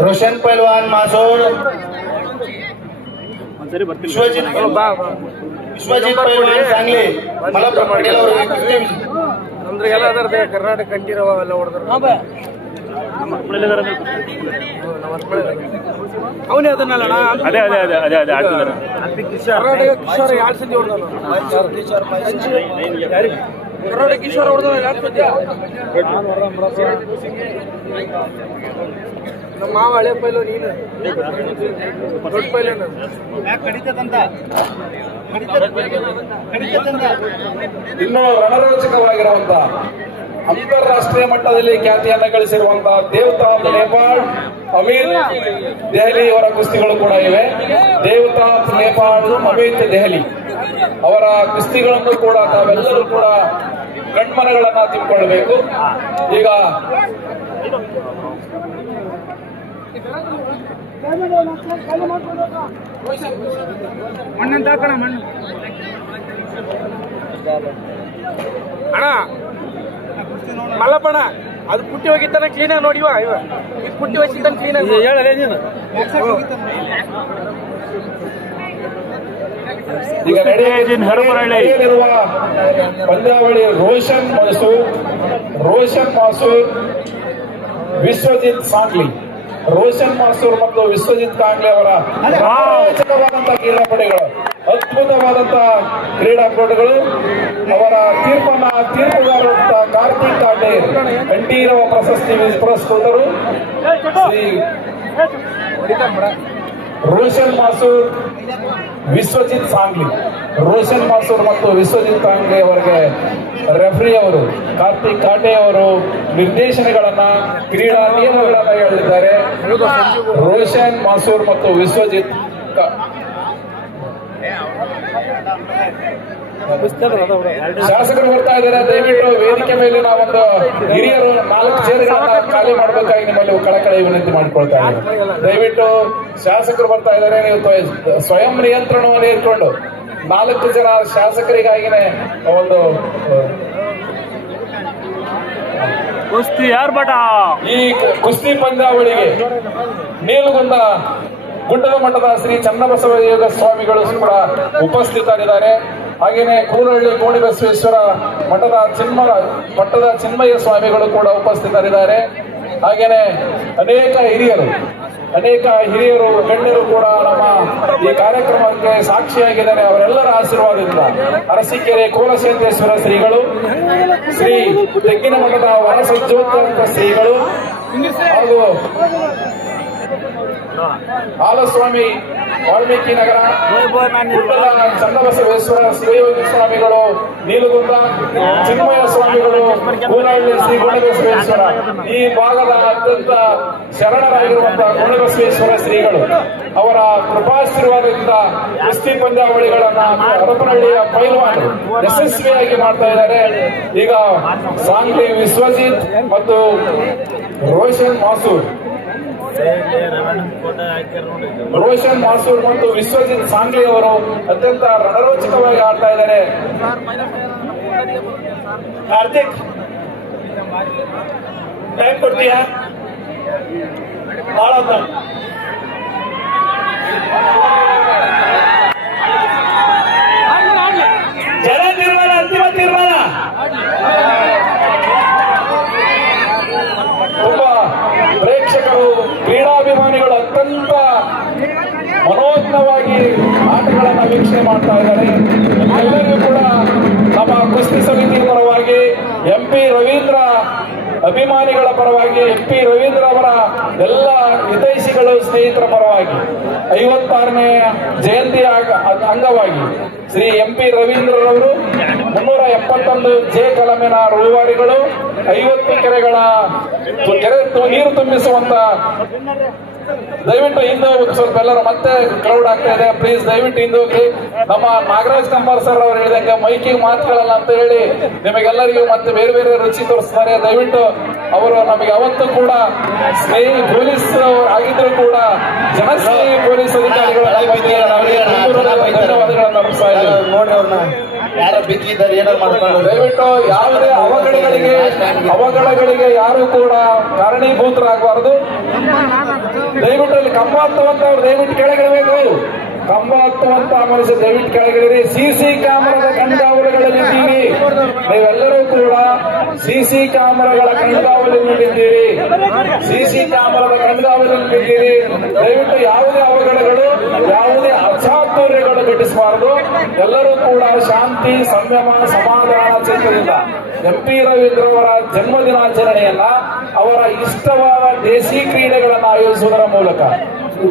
ರೋಷನ್ ಪೈಲ್ವಾನ್ ಮಾಸೂರ್, ವಿಶ್ವಜಿತ್ ಪೈಲ್ವಾನ್ ಸಾಂಗ್ಲಿ, ಮಲಪ್ಪ ಪಟೇಲ್ ಅವರು ನಮ್ದ್ರಿಗೆಲ್ಲ ಅದರ ಕರ್ನಾಟಕ ಕಂಠೀರವ ಎಲ್ಲ ಹೊಡೆದ್ರು. ಅವನೇ ಅದನ್ನಲ್ಲ ಅದೇ ಆಡ್ತಿದ್ದಾರೆ. ಕರ್ನಾಟಕ ಕಿಶೋರ್ 2 ಸತಿ ಹೊಡೆದ, ಕರ್ನಾಟಕ ಕಿಶೋರ್ ಹೊಡೆದ 2 ಸತಿ. ನಮ್ಮ ಮಾವ ಹಳೆ ಪೈಲು, ನೀನು ದೊಡ್ಡ ಪೈಲನ ಇನ್ನು ರಣರೋಚಕವಾಗಿರುವಂತ ಅಂತಾರಾಷ್ಟ್ರೀಯ ಮಟ್ಟದಲ್ಲಿ ಖ್ಯಾತಿಯನ್ನು ಗಳಿಸಿರುವಂತಹ ದೇವತಾಪ್ ನೇಪಾಳ್, ಅಮಿತ್ ದೆಹಲಿ ಅವರ ಕುಸ್ತಿಗಳು ಕೂಡ ಇವೆ. ದೇವತಾಪ್ ನೇಪಾಳ್, ಅಮಿತ್ ದೆಹಲಿ ಅವರ ಕುಸ್ತಿಗಳನ್ನು ಕೂಡ ತಾವೆಲ್ಲರೂ ಕೂಡ ಕಣ್ಮನಗಳನ್ನ ತಿಳ್ಕೊಳ್ಬೇಕು. ಈಗ ಮಣ್ಣಂತ ಹಾಕೋಣ, ಮಣ್ಣು ಅಣ್ಣ ಮಲ್ಲಪ್ಪಣ್ಣ. ಅದು ಪುಟ್ಟಿ ಹೋಗಿತ್ತಾನ ಕ್ಲೀನಾಗಿ ನೋಡಿವ, ಇವ ಈಗ ಪುಟ್ಟಿ ಹೋಗಿದ್ದಾನ ಕ್ಲೀನಾಗಿ ಹೇಳಲೇ ನೀನು. ಈಗ ನಡೆಯಲಿರುವ ಪಂದ್ಯಾವಳಿ ರೋಷನ್ ಮಾಸೂರ್, ವಿಶ್ವಜಿತ್ ಸಾಂಗ್ಲಿ. ರೋಷನ್ ಮಾಸೂರ್ ಮತ್ತು ವಿಶ್ವಜಿತ್ ಕಾಂಗ್ಲಿ ಅವರ ರೋಚಕವಾದಂತಹ ಕ್ರೀಡಾಪಟುಗಳು, ಅದ್ಭುತವಾದಂತಹ ಕ್ರೀಡಾಪಟುಗಳು. ಅವರ ತೀರ್ಪುಗಾರರು ಕಾರ್ತಿಕ್ ಕಾಟೆ, ಕಂಠೀರವ ಪ್ರಶಸ್ತಿ ಪುರಸ್ಕೃತರು ಶ್ರೀ ರೋಷನ್ ಮಾಸೂರ್, ವಿಶ್ವಜಿತ್ ಸಾಂಗ್ಲಿ. ರೋಷನ್ ಮಾಸೂರ್ ಮತ್ತು ವಿಶ್ವಜಿತ್ ಸಾಂಗ್ಲಿ ಅವರಿಗೆ ರೆಫ್ರಿ ಅವರು ಕಾರ್ತಿಕ್ ಕಾಟೆ ಅವರು ನಿರ್ದೇಶನಗಳನ್ನ, ಕ್ರೀಡಾ ನಿಯಮಗಳನ್ನ ಹೇಳಿದ್ದಾರೆ. ರೋಷನ್ ಮಾಸೂರ್ ಮತ್ತು ವಿಶ್ವಜಿತ್ ಶಾಸಕರು ಬರ್ತಾ ಇದ್ದಾರೆ. ದಯವಿಟ್ಟು ವೇದಿಕೆ ಮೇಲೆ ನಾವೊಂದು ಹಿರಿಯರು 4 ಚೇರ್ಗಳನ್ನ ಖಾಲಿ ಮಾಡಬೇಕಾಗಿ ನಿಮ್ಮಲ್ಲಿ ಕಳಕಳಿ ವಿನಂತಿ ಮಾಡಿಕೊಳ್ತಾ ಇದ್ದಾರೆ. ದಯವಿಟ್ಟು ಶಾಸಕರು ಬರ್ತಾ ಇದ್ದಾರೆ, ನೀವು ಸ್ವಯಂ ನಿಯಂತ್ರಣವನ್ನು ಇಟ್ಕೊಂಡು 4 ಜನ ಶಾಸಕರಿಗಾಗಿನೇ ಒಂದು ಕುಸ್ತಿ ಯಾರ್ ಬಟ ಈ ಕುಸ್ತಿ ಪಂದ್ಯಾವಳಿಗೆ ನೀಲಗುಂದ ಗುಡ್ಡದ ಮಠದ ಶ್ರೀ ಚನ್ನಬಸವ ಯೋಗ ಸ್ವಾಮಿಗಳು ಕೂಡ ಉಪಸ್ಥಿತರಿದ್ದಾರೆ. ಹಾಗೇನೆ ಕೂರಹಳ್ಳಿ ಗೋಣಿಬಸವೇಶ್ವರ ಮಠದ ಚಿನ್ಮಯ ಸ್ವಾಮಿಗಳು ಕೂಡ ಉಪಸ್ಥಿತರಿದ್ದಾರೆ. ಹಾಗೇನೆ ಅನೇಕ ಹಿರಿಯರು ಗಣ್ಯರು ಕೂಡ ನಮ್ಮ ಈ ಕಾರ್ಯಕ್ರಮಕ್ಕೆ ಸಾಕ್ಷಿಯಾಗಿದ್ದಾರೆ. ಅವರೆಲ್ಲರ ಆಶೀರ್ವಾದದಿಂದ ಅರಸೀಕೆರೆ ಕೋಲಸೇಂದ್ರೇಶ್ವರ ಶ್ರೀಗಳು, ಶ್ರೀ ತೆಗ್ಗಿನ ಮಠದ ವರಸಜ್ಜೋತ್ತರ ಶ್ರೀಗಳು ಹಾಗೂ ಹಾಲಸ್ವಾಮಿ ವಾಲ್ಮೀಕಿ ನಗರ, ಗುಡ್ಡದ ಚನ್ನಬಸವೇಶ್ವರ ಶಿವಯೋಗಿ ಸ್ವಾಮಿಗಳು ನೀಲಗುಂದ, ಚಿನ್ಮಯ ಸ್ವಾಮಿಗಳು ಕೂರಹಳ್ಳಿ ಶ್ರೀ ಗೋಣಿಬಸವೇಶ್ವರ, ಈ ಭಾಗದ ಅತ್ಯಂತ ಶರಣರಾಗಿರುವಂತಹ ಗೋಣಿಬಸವೇಶ್ವರ ಶ್ರೀಗಳು ಅವರ ಕೃಪಾಶೀರ್ವಾದದಿಂದ ಕುಸ್ತಿ ಪಂದ್ಯಾವಳಿಗಳನ್ನ ಹರಪನಹಳ್ಳಿಯ ಪೈಲ್ವಾನರು ಯಶಸ್ವಿಯಾಗಿ ಮಾಡ್ತಾ ಇದ್ದಾರೆ. ಈಗ ಸಾಂಗ್ಲಿ ವಿಶ್ವಜಿತ್ ಮತ್ತು ರೋಷನ್ ಮಾಸೂರ್ ಮತ್ತು ವಿಶ್ವಜಿತ್ ಸಾಂಗ್ಲಿ ಅವರು ಅತ್ಯಂತ ರಣರೋಚಕವಾಗಿ ಆಡ್ತಾ ಇದ್ದಾರೆ. ಕಾರ್ತಿಕ್ ಟೈಮ್ ಕೊಡ್ತೀಯಾ? ಬಹಳ ಜನ ತೀರ್ಮಾನ, ಅಂತಿಮ ತೀರ್ಮಾನ. ಆಟಗಳನ್ನ ವೀಕ್ಷಣೆ ಮಾಡ್ತಾ ಇದ್ದಾರೆ. ಎಲ್ಲರಿಗೂ ಕೂಡ ನಮ್ಮ ಕುಸ್ತಿ ಸಮಿತಿ ಪರವಾಗಿ MP ರವೀಂದ್ರ ಅಭಿಮಾನಿಗಳ ಪರವಾಗಿ MP ರವೀಂದ್ರ ಅವರ ಎಲ್ಲ ಹಿತೈಷಿಗಳು ಸ್ನೇಹಿತರ ಪರವಾಗಿ 56ನೇ ಜಯಂತಿ ಅಂಗವಾಗಿ ಶ್ರೀ MP ರವೀಂದ್ರರವರು 371 ಜೆ ಕಲಮಿನ ರೂವಾರಿಗಳು 50 ಕೆರೆ ನೀರು ತುಂಬಿಸುವಂತ ದಯವಿಟ್ಟು ಹಿಂದೆ ಹೋಗಿ ಸ್ವಲ್ಪ ಎಲ್ಲರೂ ಮತ್ತೆ ಕ್ರೌಡ್ ಆಗ್ತಾ ಇದೆ. ಪ್ಲೀಸ್ ದಯವಿಟ್ಟು ಹಿಂದೆ ಹೋಗಿ. ನಮ್ಮ ನಾಗರಾಜ್ ಕಂಬಾರ್ ಸರ್ ಅವರು ಹೇಳಿದಂಗೆ ಮೈಕಿಂಗ್ ಮಾತುಗಳಲ್ಲ ಅಂತ ಹೇಳಿ ನಿಮಗೆಲ್ಲರಿಗೂ ಮತ್ತೆ ಬೇರೆ ಬೇರೆ ರುಚಿ ತೋರಿಸ್ತಾರೆ. ದಯವಿಟ್ಟು ಅವರು ನಮಗೆ ಯಾವತ್ತೂ ಕೂಡ ಸ್ನೇಹಿ ಪೊಲೀಸ್ ಆಗಿದ್ರು ಕೂಡ ಜನಸ್ನೇಹಿ ಪೊಲೀಸ್ ಅಧಿಕಾರಿಗಳು ಧನ್ಯವಾದಗಳನ್ನು ಅರ್ಪಿಸ್ತಾ ಇದ್ದಾರೆ. ನೋಡಿ ಅವ್ರನ್ನ ಯಾರೋ ಬಿದ್ದಿದ್ದಾರೆ ಏನೋ ಮಾಡ್ಕೊಂಡು ದಯವಿಟ್ಟು ಯಾವುದೇ ಅವಘಡಗಳಿಗೆ ಯಾರು ಕೂಡ ಕಾರಣೀಭೂತರಾಗಬಾರದು. ದಯವಿಟ್ಟು ಅಲ್ಲಿ ಕಂಬ ಹತ್ತುವಂತ ಅವ್ರು ದಯವಿಟ್ಟು ಕೆಳಗಿಡಬೇಕು. ಕಂಬ ಹತ್ತುವಂತ ಮನುಷ್ಯ ದಯವಿಟ್ಟು ಕೆಳಗಿಡಿರಿ. ಸಿಸಿ ಕ್ಯಾಮೆರಾದ ಕಣ್ಗಾವಲುಗಳಲ್ಲಿದ್ದೀವಿ. ನೀವೆಲ್ಲರೂ ಕೂಡ ಸಿಸಿ ಕ್ಯಾಮೆರಾಗಳ ಕಣ್ಗಾವಲಿನಲ್ಲಿದ್ದೀರಿ. ಸಿಸಿ ಕ್ಯಾಮೆರಾದ ಕಣ್ಗಾವಲಿನಲ್ಲಿದ್ದೀರಿ. ದಯವಿಟ್ಟು ಯಾವುದೇ ಅವಘಡಗಳು ಯಾವುದೇ ಅಚಾತುರ್ಯಗಳು ಘಟಿಸಬಾರದು. ಎಲ್ಲರೂ ಕೂಡ ಶಾಂತಿ ಸಂಯಮ ಸಮಾಧಾನ ಚಿತ್ತದಿಂದ MP ರವೀಂದ್ರ ಅವರ ಜನ್ಮದಿನಾಚರಣೆಯನ್ನ ಅವರ ಇಷ್ಟವಾದ ದೇಸಿ ಕ್ರೀಡೆಗಳನ್ನು ಆಯೋಜಿಸುವುದರ ಮೂಲಕ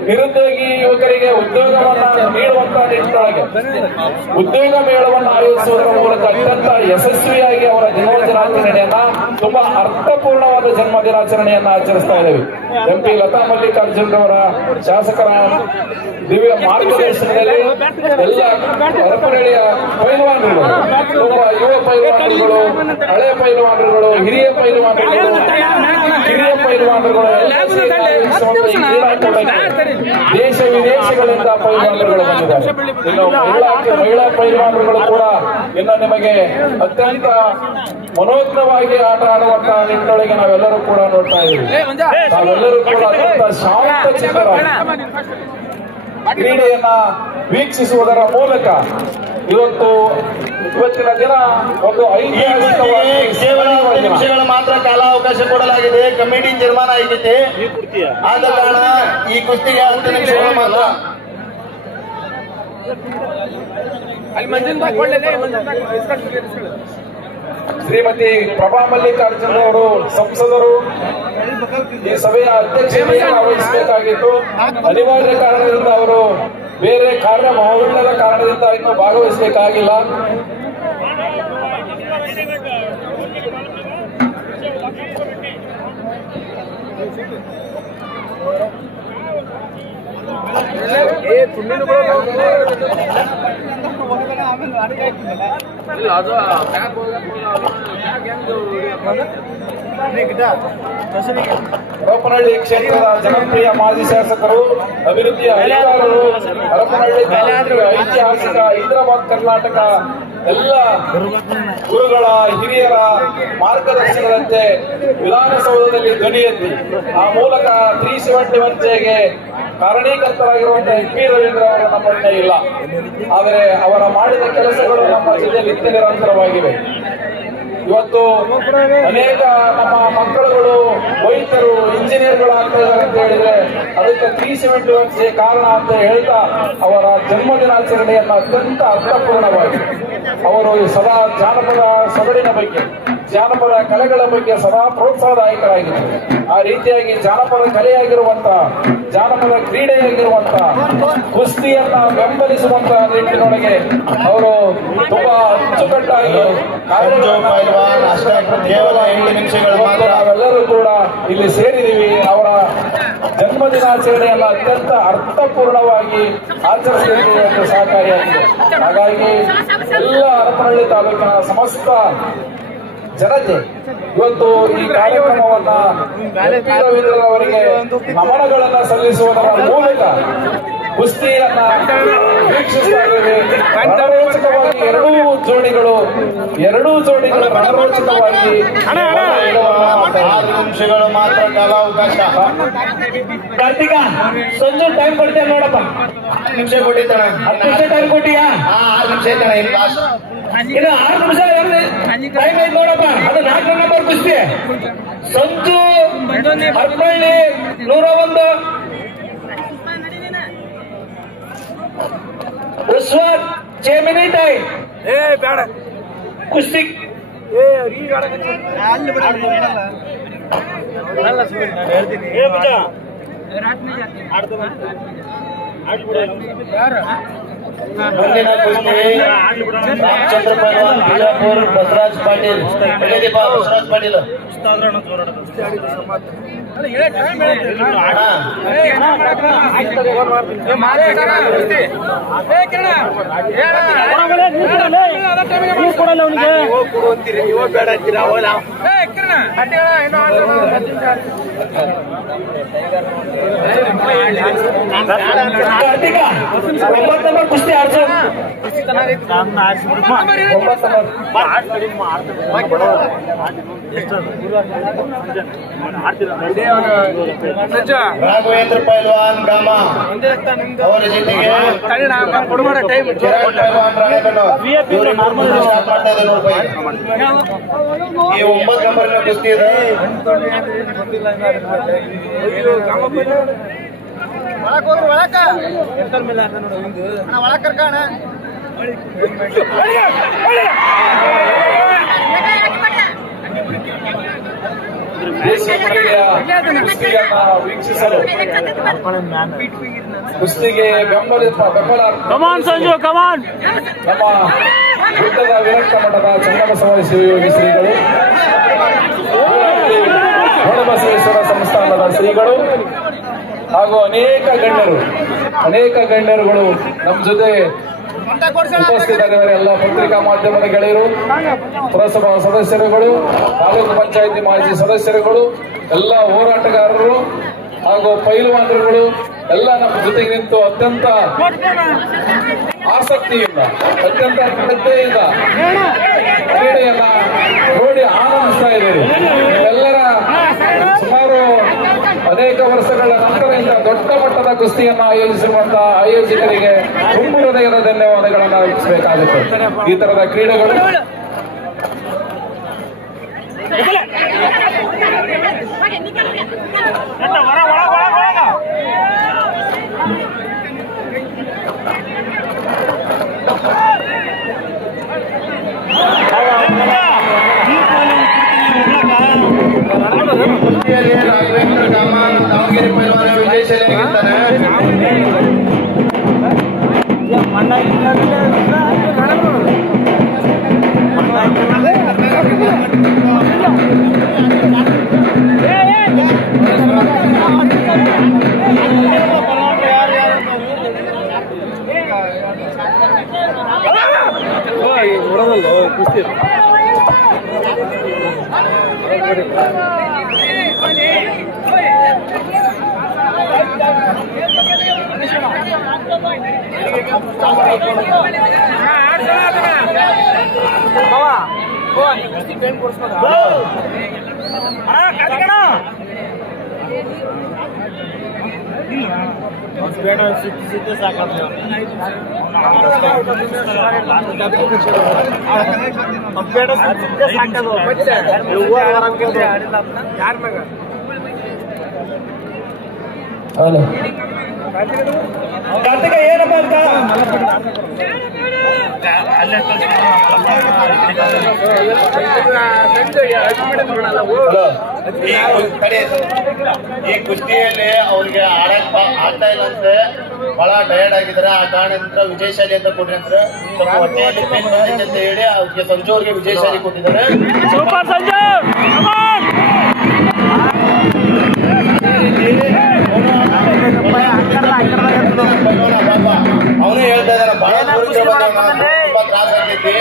ನಿರುದ್ಯೋಗಿ ಯುವಕರಿಗೆ ಉದ್ಯೋಗವನ್ನ ನೀಡುವಂತ ನಿಟ್ಟಿನೊಳಗೆ ಉದ್ಯೋಗ ಮೇಳವನ್ನು ಆಯೋಜಿಸುವುದರ ಮೂಲಕ ಅತ್ಯಂತ ಯಶಸ್ವಿಯಾಗಿ ಅವರ ಜನ್ಮದಿನಾಚರಣೆಯನ್ನ ತುಂಬಾ ಅರ್ಥಪೂರ್ಣವಾದ ಜನ್ಮ ದಿನಾಚರಣೆಯನ್ನ ಆಚರಿಸ್ತಾ ಇದ್ದೇವೆ. MP ಲತಾ ಮಲ್ಲಿಕಾರ್ಜುನ್ ಅವರ ಶಾಸಕರ ದಿವ್ಯ ಮಾರ್ಗದರ್ಶನದಲ್ಲಿ ಎಲ್ಲ ಹರಪನಹಳ್ಳಿಯ ಪೈಲ್ವಾನರು, ತುಂಬ ಯುವ ಪೈಲ್ವಾನರುಗಳು, ಹಳೆ ಪೈಲ್ವಾನರುಗಳು, ಹಿರಿಯ ಪೈಲ್ವಾನರುಗಳು ದೇಶ ವಿದೇಶಗಳಿಂದ ಪೈಲ್ವಾನರುಗಳು ಬಂದಿದ್ದಾರೆ. ಇನ್ನು ಮಹಿಳಾ ಪೈಲ್ವಾನರುಗಳು ಕೂಡ ಇನ್ನು ನಿಮಗೆ ಅತ್ಯಂತ ಮನೋಜ್ಞವಾಗಿ ಆಟ ಆಡುವಂತ ನಿಟ್ಟಿನೊಳಗೆ ನಾವೆಲ್ಲರೂ ಕೂಡ ನೋಡ್ತಾ ಇದ್ದೀವಿ. ನಾವೆಲ್ಲರೂ ಕೂಡ ಅತ್ಯಂತ ಶಾಂತ ಚಿತ್ತರಾಗಿ ಕ್ರೀಡೆಯನ್ನ ವೀಕ್ಷಿಸುವುದರ ಮೂಲಕ ಇವತ್ತಿನ ದಿನ ಒಂದು ಐತಿಹಾಸಿಕವಾಗಿ ಕೇವಲ 10 ನಿಮಿಷಗಳ ಮಾತ್ರ ಕಾಲಾವಕಾಶ ಕೊಡಲಾಗಿದೆ. ಕಮಿಟಿ ತೀರ್ಮಾನ ಆಗಿದೆ. ಆದ ಕಾರಣ ಈ ಕುಸ್ತಿಗೆ 10 ನಿಮಿಷಗಳ ಮಾತ್ರ. ಶ್ರೀಮತಿ ಪ್ರಭಾ ಮಲ್ಲಿಕಾರ್ಜುನ್ ಅವರು ಸಂಸದರು ಈ ಸಭೆಯ ಅಧ್ಯಕ್ಷತೆಯನ್ನು ವಹಿಸಬೇಕಾಗಿತ್ತು. ಅನಿವಾರ್ಯ ಕಾರಣದಿಂದ ಅವರು ಬೇರೆ ಕಾರ್ಯ ಮಹೋನ್ನತ ಕಾರಣದಿಂದ ಇನ್ನೂ ಭಾಗವಹಿಸಬೇಕಾಗಿಲ್ಲ. ಹರಪನಹಳ್ಳಿ ಕ್ಷೇತ್ರದ ಜನಪ್ರಿಯ ಮಾಜಿ ಶಾಸಕರು, ಅಭಿವೃದ್ಧಿಯ ಅಧಿಕಾರರು, ಹರಪನಹಳ್ಳಿ ಐತಿಹಾಸಿಕ ಹೈದರಾಬಾದ್ ಕರ್ನಾಟಕ ಎಲ್ಲ ಗುರುಗಳ ಹಿರಿಯರ ಮಾರ್ಗದರ್ಶನದಂತೆ ವಿಧಾನಸೌಧದಲ್ಲಿ ಧ್ವನಿ ಎತ್ತಿ ಆ ಮೂಲಕ 371 ಜೆಗೆ ಕಾರಣೀಕರ್ತರಾಗಿರುವಂತಹ MP ರವೀಂದ್ರ ಅವರು ನಮ್ಮೊಡನೆ ಇಲ್ಲ. ಆದರೆ ಅವರ ಮಾಡಿದ ಕೆಲಸಗಳು ನಮ್ಮ ಜಿಲ್ಲೆಯಲ್ಲಿ ನಿತ್ಯ ನಿರಂತರವಾಗಿವೆ. ಇವತ್ತು ಅನೇಕ ನಮ್ಮ ಮಕ್ಕಳುಗಳು ವೈದ್ಯರು ಇಂಜಿನಿಯರ್ಗಳು ಆಗ್ತಾ ಇದ್ದಾರೆ ಅಂತ ಹೇಳಿದ್ರೆ ಅದಕ್ಕೆ 371 ಜೆ ಕಾರಣ ಅಂತ ಹೇಳ್ತಾ ಅವರ ಜನ್ಮದಿನಾಚರಣೆಯನ್ನ ಅತ್ಯಂತ ಅರ್ಥಪೂರ್ಣವಾಗಿ ಅವರು ಸದಾ ಜಾನಪದ ಸೊಗಡಿನ ಬಗ್ಗೆ, ಜಾನಪದ ಕಲೆಗಳ ಬಗ್ಗೆ ಸದಾ ಪ್ರೋತ್ಸಾಹದಾಯಕರಾಗಿದ್ದಾರೆ. ಆ ರೀತಿಯಾಗಿ ಜಾನಪದ ಕಲೆಯಾಗಿರುವಂತ, ಜಾನಪದ ಕ್ರೀಡೆಯಾಗಿರುವಂತ ಕುಸ್ತಿಯನ್ನ ಬೆಂಬಲಿಸುವಂತ ನಿಟ್ಟಿನೊಳಗೆ ಅವರು ತುಂಬಾ ಅಚ್ಚುಕಟ್ಟಾಗಿ ಕೇವಲ 8 ನಿಮಿಷಗಳ ಮಾತ್ರ. ನಾವೆಲ್ಲರೂ ಕೂಡ ಇಲ್ಲಿ ಸೇರಿದೀವಿ. ಅವರ ಜನ್ಮದಿನಾಚರಣೆಯನ್ನ ಅತ್ಯಂತ ಅರ್ಥಪೂರ್ಣವಾಗಿ ಆಚರಿಸಬೇಕು ಎಂದು ಸಹಕಾರಿಯಾಗಿದೆ. ಹಾಗಾಗಿ ಎಲ್ಲ ಹರಪನಹಳ್ಳಿ ತಾಲೂಕಿನ ಸಮಸ್ತ ಜನತೆ ಇವತ್ತು ಈ ಕಾರ್ಯಕ್ರಮವನ್ನ ರವೀಂದ್ರ ಅವರಿಗೆ ನಮನಗಳನ್ನ ಸಲ್ಲಿಸುವುದರ ಮೂಲಕ ಕುಸ್ತಿಯನ್ನ ವೀಕ್ಷಿಸ್ತಾ ಇದ್ದೇವೆ. ರಣರೋಚಕವಾಗಿ ಎರಡೂ ಜೋಡಿಗಳು ರಣರೋಚಕವಾಗಿ 6 ನಿಮಿಷಗಳು ಮಾತ್ರ ಕಾಲಾವಕಾಶ. ಕಾರ್ತಿಕ ಸಂಜೆ ಟೈಮ್ ಕೊಡ್ತೇನೆ ನೋಡಪ್ಪ. 10 ನಿಮಿಷ ಕೊಟ್ಟಿದ್ದಾನೆ. 10 ನಿಮಿಷ ಟೈಮ್ ಕೊಟ್ಟಿಯಾ? 6 ನಿಮಿಷ ಇದ್ದಾನೆ. ಇನ್ನು ಲಾಸ್ಟ್ ಇದು 6 ನಿಮಿಷ ಟೈಮ್ ಐತೆ ನೋಡಪ್ಪ. ಅದು 4 ನಂಬರ್ ಕುಸ್ತಿ. ಸಂಜು ಹರಪನಹಳ್ಳಿ 101 ಉಸ್ವಾನ್ 6 ಮಿನಿಟ್ ಕುಸ್ತಿ ಮುಂದಿನ ಕುಸ್ತಿ ರಾಮಚಂದ್ರ ಪೈಲ್ವಾನ್ ಬಿಜಾಪುರ ಬಸವರಾಜ್ ಪಾಟೀಲ್. ಬಸವರಾಜ್ ಪಾಟೀಲ್ ಕುಸ್ತಿ ಆಡ್ಸೋ ರಾಘವೇಂದ್ರ ಪೈಲ್ವಾನ್ ಗಾಮ ಅವರ ಜೊತೆಗೆ ಕಿರಣ್ ಪೈಲ್ವಾನ್ ರಾಣೆಬೆನ್ನೂರು ಸ್ಟಾರ್ಟ್ ಮಾಡ್ತಾ ಇದೆ ನೋಡಿ. ಈ 9 ನಂಬರ್ನ ಕುಸ್ತಿ ಇದೆ. ವೀಕ್ಷಿಸಲು ಕುಸ್ತಿಗೆ ಬೆಂಬಲ ಕಮಾನ್ ಸಂಜು ಕಮಾನ್. ನಮ್ಮ ಬುದ್ಧದ ವಿರಕ್ತ ಮಠದ ಚನ್ನಬಸವ ಶಿವಯೋಗಿ ಶ್ರೀಗಳು, ಹೊಣಬಸವೇಶ್ವರ ಸಂಸ್ಥಾನದ ಶ್ರೀಗಳು ಹಾಗೂ ಅನೇಕ ಗಣ್ಯರುಗಳು ನಮ್ಮ ಜೊತೆ ಉಪಸ್ಥಿತರಿದ್ದಾರೆ. ಎಲ್ಲ ಪತ್ರಿಕಾ ಮಾಧ್ಯಮದ ಗೆಳೆಯರು, ಪುರಸಭಾ ಸದಸ್ಯರುಗಳು, ತಾಲೂಕು ಪಂಚಾಯಿತಿ ಮಾಜಿ ಸದಸ್ಯರುಗಳು, ಎಲ್ಲ ಹೋರಾಟಗಾರರು ಹಾಗೂ ಪೈಲ್ವಾನರುಗಳು ಎಲ್ಲ ನಮ್ಮ ಜೊತೆಗೆ ನಿಂತು ಅತ್ಯಂತ ಆಸಕ್ತಿಯಿಂದ, ಅತ್ಯಂತ ಶ್ರದ್ಧೆಯಿಂದ ಕ್ರೀಡೆಯನ್ನ ನೋಡಿ ಆನಂದಿಸ್ತಾ ಇದ್ದೀರಿ. ಎಲ್ಲರ ಸುಮಾರು ಅನೇಕ ವರ್ಷಗಳ ನಂತರ ಇಂಥ ದೊಡ್ಡ ಮಟ್ಟದ ಕುಸ್ತಿಯನ್ನ ಆಯೋಜಿಸಿರುವಂತಹ ಆಯೋಜಕರಿಗೆ ತುಂಬು ಹೃದಯದ ಧನ್ಯವಾದಗಳನ್ನು ಅರ್ಪಿಸಬೇಕಾಗುತ್ತೆ. ಈ ತರದ ಕ್ರೀಡೆಗಳು ಕುಸ್ತಿಯಲ್ಲಿ ರಾಘವೇಂದ್ರ ಗಾಮ ದಾವಣಗೆರೆ ಪೈಲ್ವಾನ ವಿಜಯಶಾಲಿಯಾಗಿರ್ತಾನೆ. ಹಲೋ ಕಾರ್ತಿಕ ಏನಪ್ಪ ಅಂತ ಈ ಕುಸ್ತಿಯಲ್ಲಿ ಅವ್ರಿಗೆ ಆಗ್ತಾ ಇಲ್ಲ ಅಂದ್ರೆ ಬಹಳ ಟಯರ್ಡ್ ಆಗಿದ್ದಾರೆ. ಆ ಕಾರಣದಿಂದ ವಿಜಯಶಾಲಿ ಅಂತ ಕೊಟ್ಟಿರ್ತಾರೆ. ಸ್ವಲ್ಪ ಹೊಟ್ಟೆಯಲ್ಲಿ ಪೇನ್ ಬಂದಿದೆ ಅಂತ ಹೇಳಿ ಅವ್ರಿಗೆ ಸಂಜು ಅವ್ರಿಗೆ ವಿಜಯಶಾಲಿ ಕೊಟ್ಟಿದ್ದಾರೆ. ಸೂಪರ್ ಸಂಜು ಅವನು ಹೇಳ್ತಾ ಇದ್ದಾನೆ ಬಹಳ ದೂರದಿಂದ ಬಂದವನು, ತುಂಬಾ ತ್ರಾಸ ಆಗೈತಿ.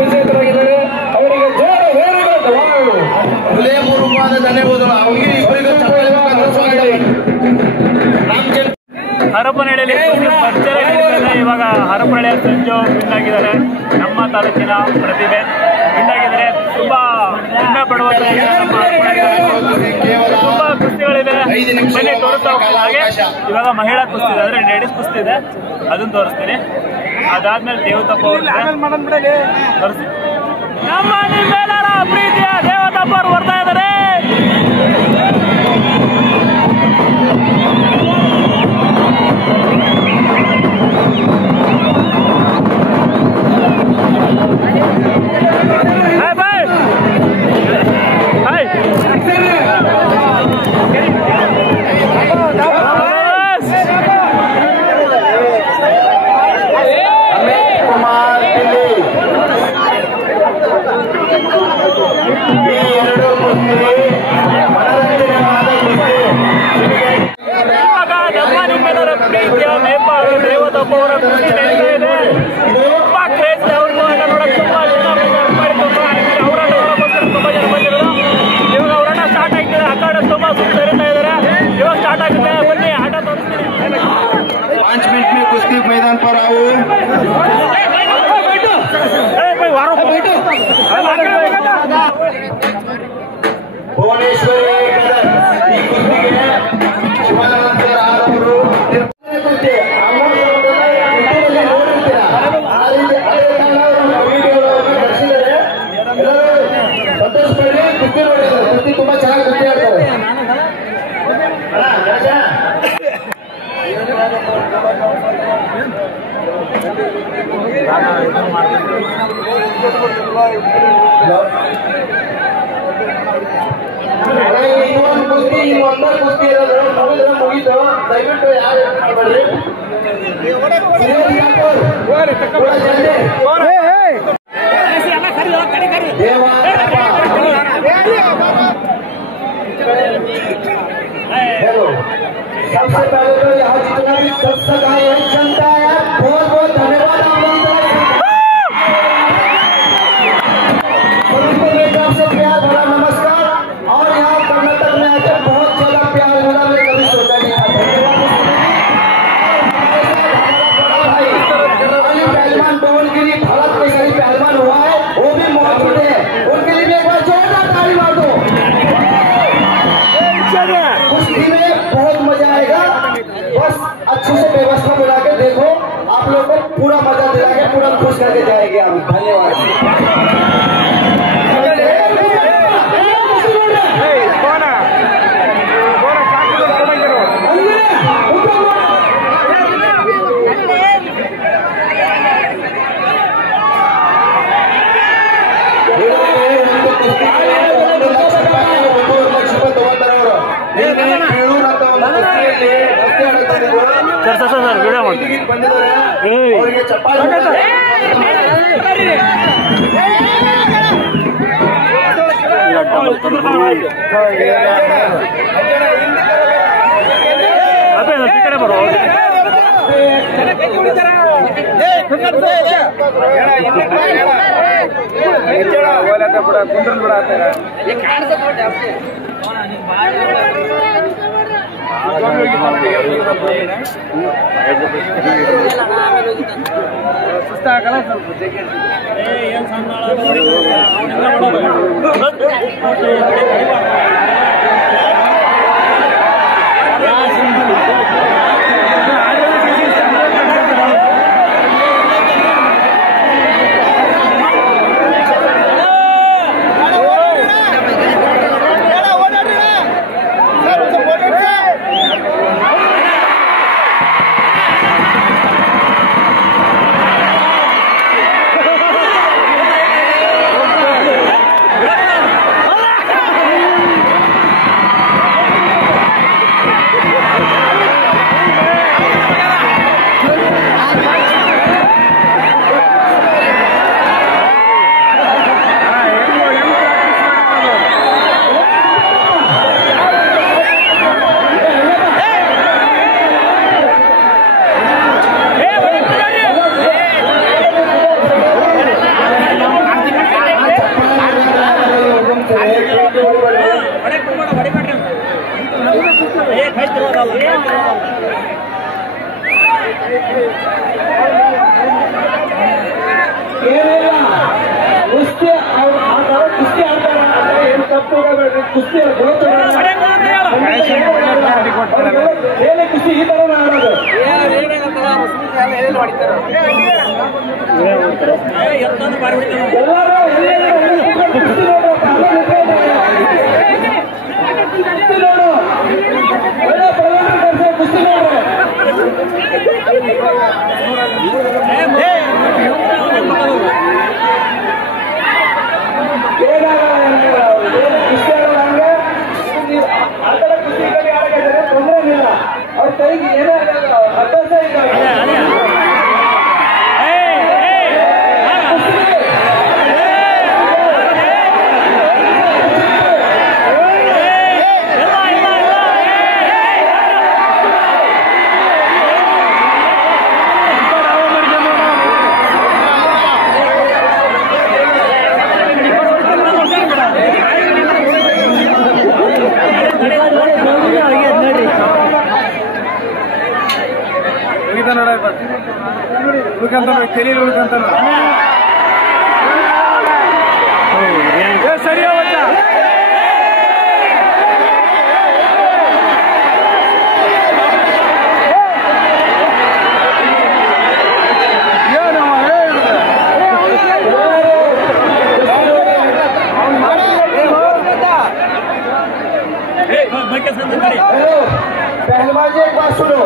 ವಿಜೇತರಾಗಿದ್ದಾರೆ. ಅವರಿಗೆ ಜೋರ ಹೃದಯಪೂರ್ವಕವಾದ ಧನ್ಯವಾದಗಳು. ಅವರಿಗೆ ಹರಪನಹಳ್ಳಿಯಲ್ಲಿ ಭರ್ಜರಿಯಾಗಿದ್ದಾರೆ. ಇವಾಗ ಹರಪನಹಳ್ಳಿಯ ಸಂಜು ವಿನ್ ಆಗಿದ್ದಾರೆ. ನಮ್ಮ ತಾಲೂಕಿನ ಪ್ರತಿಭೆ ವಿನ್ ಆಗಿದ್ದಾರೆ. ತುಂಬಾ ಹೆಮ್ಮೆ ಪಡುವಂತ ತುಂಬಾ ಕುಸ್ತಿಗಳಿದೆ. ಬನ್ನಿ ತೋರಿಸ್ತಾ ಹೋಗ್ತೀನಿ. ಹಾಗೆ ಇವಾಗ ಮಹಿಳಾ ಕುಸ್ತಿ ಇದೆ, ಅಂದ್ರೆ ಲೇಡೀಸ್ ಕುಸ್ತಿ ಇದೆ, ಅದನ್ನ ತೋರಿಸ್ತೀನಿ. ಅದಾದ್ಮೇಲೆ ದೇವತಪ್ಪ ಅವ್ರಿಗೆ ತೋರಿಸ್ತೀನಿ. ನಮ್ಮ ನಿಮ್ಮೆಲ್ಲರ ಪ್ರೀತಿಯ ದೇವತಪ್ಪ ಈ ಎರಡು ಕುಸ್ತಿ ಮನರಂಜನೆಯಾದ ಕುಸ್ತಿ. ಇವಾಗ ನಮ್ಮ ನಿಮ್ಮೆಲ್ಲರ ಪ್ರೀತಿಯ ನೇಪಾಳ ದೇವದಪ್ಪವರ ಕುಸ್ತಿ ನಡೀತಾ ಇದೆ. ತುಂಬಾ ಕ್ರೇಜ್ ಅವ್ರಿಗೂ ಅನ್ನ ನೋಡಕ್ ತುಂಬಾ ಜನ ಅವರನ್ನ ನೋಡೋಕ್ಕೋಸ್ಕರ ತುಂಬಾ ಜನ ಬಂದಿರೋದು. ಇವಾಗ ಅವರನ್ನ ಸ್ಟಾರ್ಟ್ ಆಗ್ತಿದೆ. ಆ ಕಡೆ ತುಂಬಾ ಸುತ್ತ ಇರ್ತಾ ಇದಾರೆ. ಇವಾಗ ಸ್ಟಾರ್ಟ್ ಆಗುತ್ತೆ. ಬನ್ನಿ ಆಟ ತೋರಿಸ್ತೀನಿ. 5 मिनट में कुश्ती मैदान पर आओ. ಭುವನೇಶ್ವರಿ ಈ ಕುಸ್ತಿಗೆ ಶಿವಾನಂದ ಅವರು ಕುಸ್ತಿ ಸಂತೋಷ ಪಡಿ. ಕುಸ್ತಿ ನೋಡಿದ್ದಾರೆ. ಕುಸ್ತಿ ತುಂಬಾ ಚೆನ್ನಾಗಿ ಕುಸ್ತಿ ಆಡ್ತಾರೆ. ಇನ್ನೊಂದು ಕುಸ್ತಿ ಇನ್ನೊಂದ ಕುಸ್ತಿ ಇರೋದು ಮುಗಿದ್ರೆ ಮುಗೀತು. ದಯವಿಟ್ಟು ಯಾರು ಮಾಡಬೇಡ್ರಿ. सबसे पहले तो यहाँ जितना भी दर्शक आए हैं, जनता है, बहुत बहुत धन्यवाद आप लोगों का। सबसे प्यार भरा नमस्कार। और यहाँ कर्नाटक में आकर बहुत ज्यादा प्यार मिला, मैं कभी सोचा नहीं था। धन्यवाद पहलवान पवनगिरी भारत के सभी पहलवान हुआ है, वो भी मौजूद है। उनके लिए भी एक बार जोरदार ताली मार दो। कुश्ती में बहुत मजा आएगा। बस अच्छे से व्यवस्था बना के देखो, आप लोग को पूरा मजा दिला के पूरा खुश करके जाएंगे हम। धन्यवाद। ವಿಡಿಯೋ ಮಾಡ್ತೀನಿ. ಅವರಿಗೆ ಚಪ್ಪಾಳೆ ಕಡೆ ಬರೋ ಸುಸ್ತಾಗಲ್ಲ ಸ್ವಲ್ಪ ಏನ್ ಸಣ್ಣ ಏನಿಲ್ಲ ಕುಸ್ತಿ ಆ ತರ ಕುಸ್ತಿ ಆಡ್ತಾರ ಏನು ತಪ್ಪು ಕುಸ್ತಿ ಏನೇ ಕುಸ್ತಿ ಈ ತರ ಆಡೋದು ಎಲ್ಲರೂ ಕುಸ್ತಿ ನೋಡ್ರಪ್ಪ ಕುಸ್ತಿ ನೋಡು ಒಳ್ಳೆ ಪ್ರಯಾಣ ಕುಸ್ತಿ ನೋಡ್ರಿ ಅವ್ರ ಕೈಗೆ ಏನೋ ಅಭ್ಯಾಸ ಇಲ್ಲ ಉಳ್ಕಂತ ತೆರೀಲಿ ಉಳ್ಕಂತ ಸರಿ ಅವತ್ತ पहलवान जी एक बात सुनो,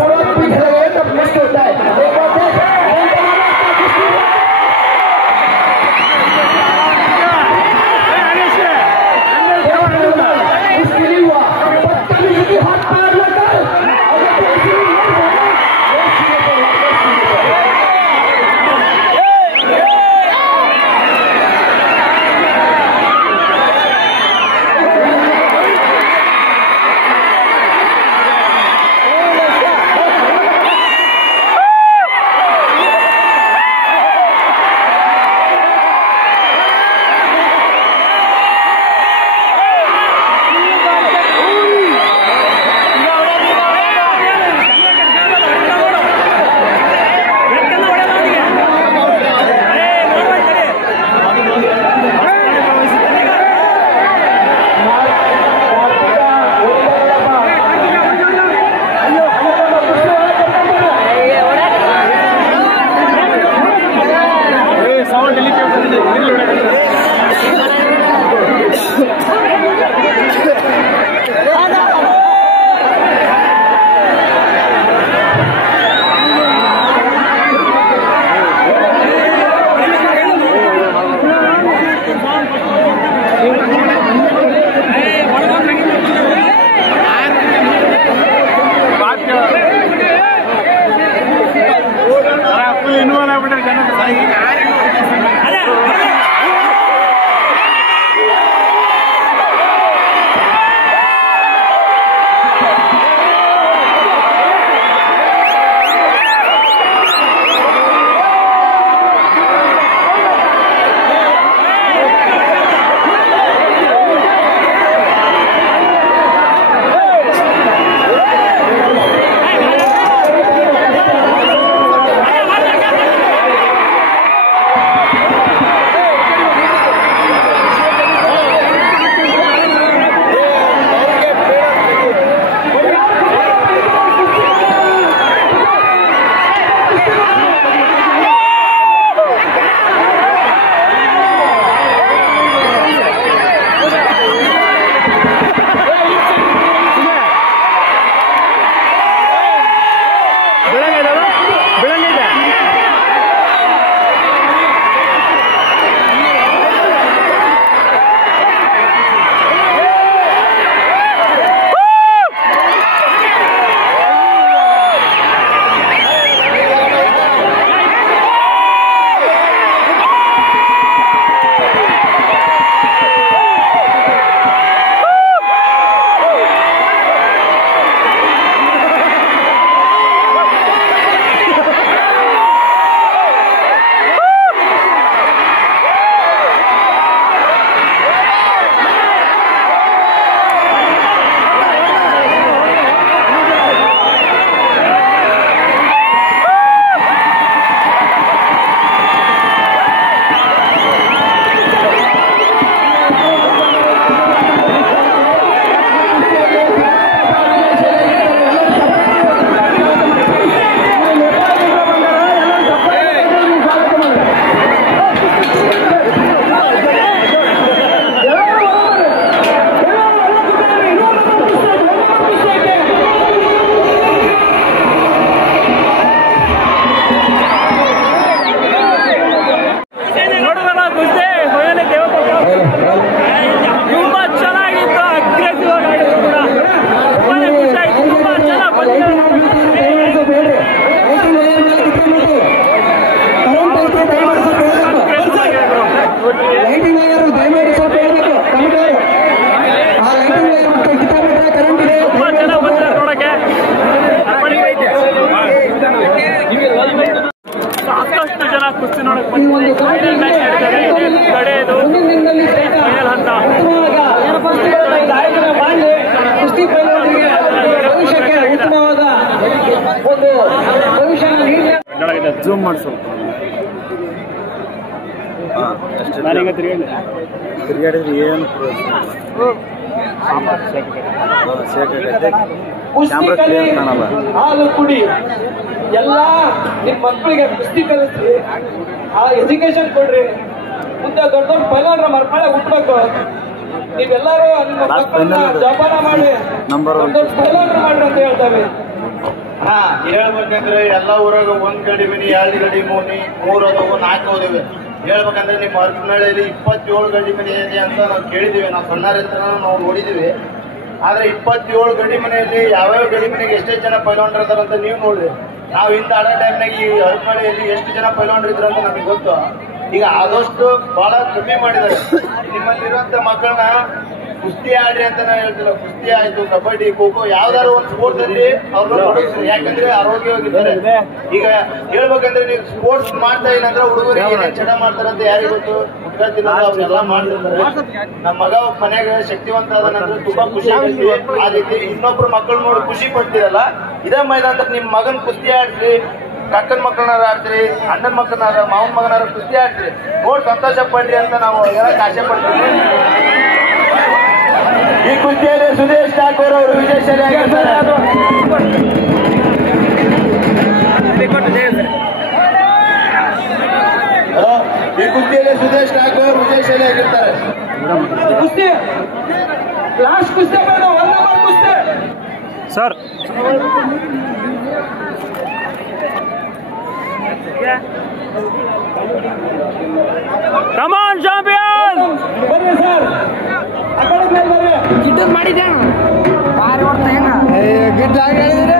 थोड़ा पीछे लगे तब मिस होता है। एक बात ಕುಸ್ತಿ ನೋಡಕ್ ಫೈನಲ್ ಮ್ಯಾಚ್ ನಡೀತಾರೆ. ಕಡೆಯದು ಫೈನಲ್ ಹಂತ. ಮಾಡಿ ಸ್ವಲ್ಪ ನಾನೀಗ ತಿರುಗಾಡಿದ್ರೆ ಏನು ಕುಸ್ತಿ ಕಲಿ, ಹಾಲು ಕುಡಿ, ಎಲ್ಲ ನಿಮ್ ಮಕ್ಕಳಿಗೆ ಕುಸ್ತಿ ಕಲಿಸ್ರಿ, ಆ ಎಜುಕೇಶನ್ ಕೊಡ್ರಿ. ಮುಂದೆ ದೊಡ್ಡ ದೊಡ್ಡ ಪೈಲಾನ್ರ ಮರ್ಮಳೆ ಹುಟ್ಬೇಕು. ನೀವೆಲ್ಲರೂ ನಿಮ್ಮ ಮಕ್ಕಳನ್ನ ಜಪಾನ ಮಾಡಿ ದೊಡ್ಡ ದೊಡ್ಡ ಪೈಲಾನ್ರ ಮಾಡ್ರಿ ಅಂತ ಹೇಳ್ತೇವೆ. ಹೇಳ್ಬೇಕಂದ್ರೆ ಎಲ್ಲ ಊರಾಗ ಒಂದ್ ಗಡಿ ಮನಿ, 2 ಗಡಿ ಮನಿ, 3 ಅದಾವು, 4 ಅದಾವೆ. ಹೇಳ್ಬೇಕಂದ್ರೆ ನಿಮ್ಮ ಹರಪನಹಳ್ಳಿಯಲ್ಲಿ 27 ಗಡಿ ಮನೆ ಇದೆ ಅಂತ ನಾವು ಕೇಳಿದೀವಿ. ನಾವು ಸಣ್ಣರಿದ್ದ ನಾವು ನೋಡಿದೀವಿ. ಆದ್ರೆ 27 ಗಡಿ ಮನೆಯಲ್ಲಿ ಯಾವ್ಯಾವ ಗಡಿ ಮನೆಗೆ ಎಷ್ಟೆಷ್ಟು ಜನ ಪೈಲಾನ್ರಿದಾರಂತ ನೀವು ನೋಡ್ರಿ. ನಾವು ಹಿಂದೆ ಆಡೋ ಟೈಮ್ನಾಗ ಈ ಹರಪನಹಳ್ಳಿಯಲ್ಲಿ ಎಷ್ಟು ಜನ ಪೈಲಾನ್ರಿದ್ರು ಅಂತ ನಮಗೆ ಗೊತ್ತು. ಈಗ ಆದಷ್ಟು ಬಹಳ ಕಮ್ಮಿ ಮಾಡಿದ್ದಾರೆ. ನಿಮ್ಮಲ್ಲಿರುವಂತ ಮಕ್ಕಳನ್ನ ಕುಸ್ತಿ ಆಡ್ರಿ ಅಂತ ನಾವು ಹೇಳ್ತಿಲ್ಲ. ಕುಸ್ತಿ ಆಯ್ತು, ಕಬಡ್ಡಿ, ಖೋ ಖೋ, ಯಾವ್ದಾದ್ರು ಒಂದು ಸ್ಪೋರ್ಟ್ಸ್ ಅಲ್ಲಿ ಅವ್ರನ್ನ ತೊಡಗಿಸ್ರಿ. ಯಾಕಂದ್ರೆ ಆರೋಗ್ಯವಾಗಿರ್ತಾರೆ. ಈಗ ಹೇಳ್ಬೇಕಂದ್ರೆ ನೀವು ಸ್ಪೋರ್ಟ್ಸ್ ಮಾಡ್ತಾ ಇಲ್ಲ ಅಂದ್ರೆ ಹುಡುಗರಿಗೆ ಏನೇನ್ ಚಟ ಮಾಡ್ತಾರಂತ ಯಾರಿಗೂ ಗೊತ್ತು. ಅವ್ರೆಲ್ಲ ಮಾಡ್ತಿರ್ತಾರೆ. ನಮ್ಮ ಮಗ ಮನೆಯಾಗ ಶಕ್ತಿವಂತ ಅದನ್ನಂದ್ರೆ ತುಂಬಾ ಖುಷಿ ಆಗ್ತೀವಿ. ಆ ರೀತಿ ಇನ್ನೊಬ್ರು ಮಕ್ಕಳು ನೋಡಿ ಖುಷಿ ಪಡ್ತೀರಲ್ಲ, ಇದೇ ಮೈದಾನದಲ್ಲಿ ನಿಮ್ ಮಗನ್ ಕುಸ್ತಿ ಆಡ್ರಿ, ಕಕ್ಕನ ಮಕ್ಕಳನ್ನಾರ ಆಡ್ತೀರಿ, ಅಣ್ಣನ ಮಕ್ಕಳನ್ನಾರ, ಮಾವನ ಮಗನಾರ ಕುಸ್ತಿ ಆಡ್ತೀರಿ, ನೋಡಿ ಸಂತೋಷ ಪಡ್ರಿ ಅಂತ ನಾವು ಹೇಳಕ್ ಆಸೆ ಪಡ್ತೀವಿ. ಈ ಕುಸ್ತಿಯಲ್ಲಿ ಸುದೇಶ್ ಠಾಕೂರ್ ಅವರು ವಿಜಯಶಾಲಿಯಾಗಿರ್ತಾರೆ. ಈ ಕುಸ್ತಿಯಲ್ಲಿ ಸುದೇಶ್ ಠಾಕೂರ್ ವಿಜಯಶಾಲಿಯಾಗಿರ್ತಾರೆ. ಕುಸ್ತಿ ಲಾಸ್ಟ್ ಕುಸ್ತಿ ಬೇಡ, 1 ನಂಬರ್ ಕುಸ್ತಿ ಸರ್. Come on, champions! ಬರ್ರಿ ಸರ್, ಆ ಕಡೆ ಮೇಲೆ ಬರ್ರಿ. ಗಿಡ್ಡ ಮಾಡಿದ್ದೆ ಭಾರಿ ಹೊಡ್ತ ಹೆಂಗ ಗಿಡ್ಡ ಆಗಿ ಹೇಳಿದ್ರೆ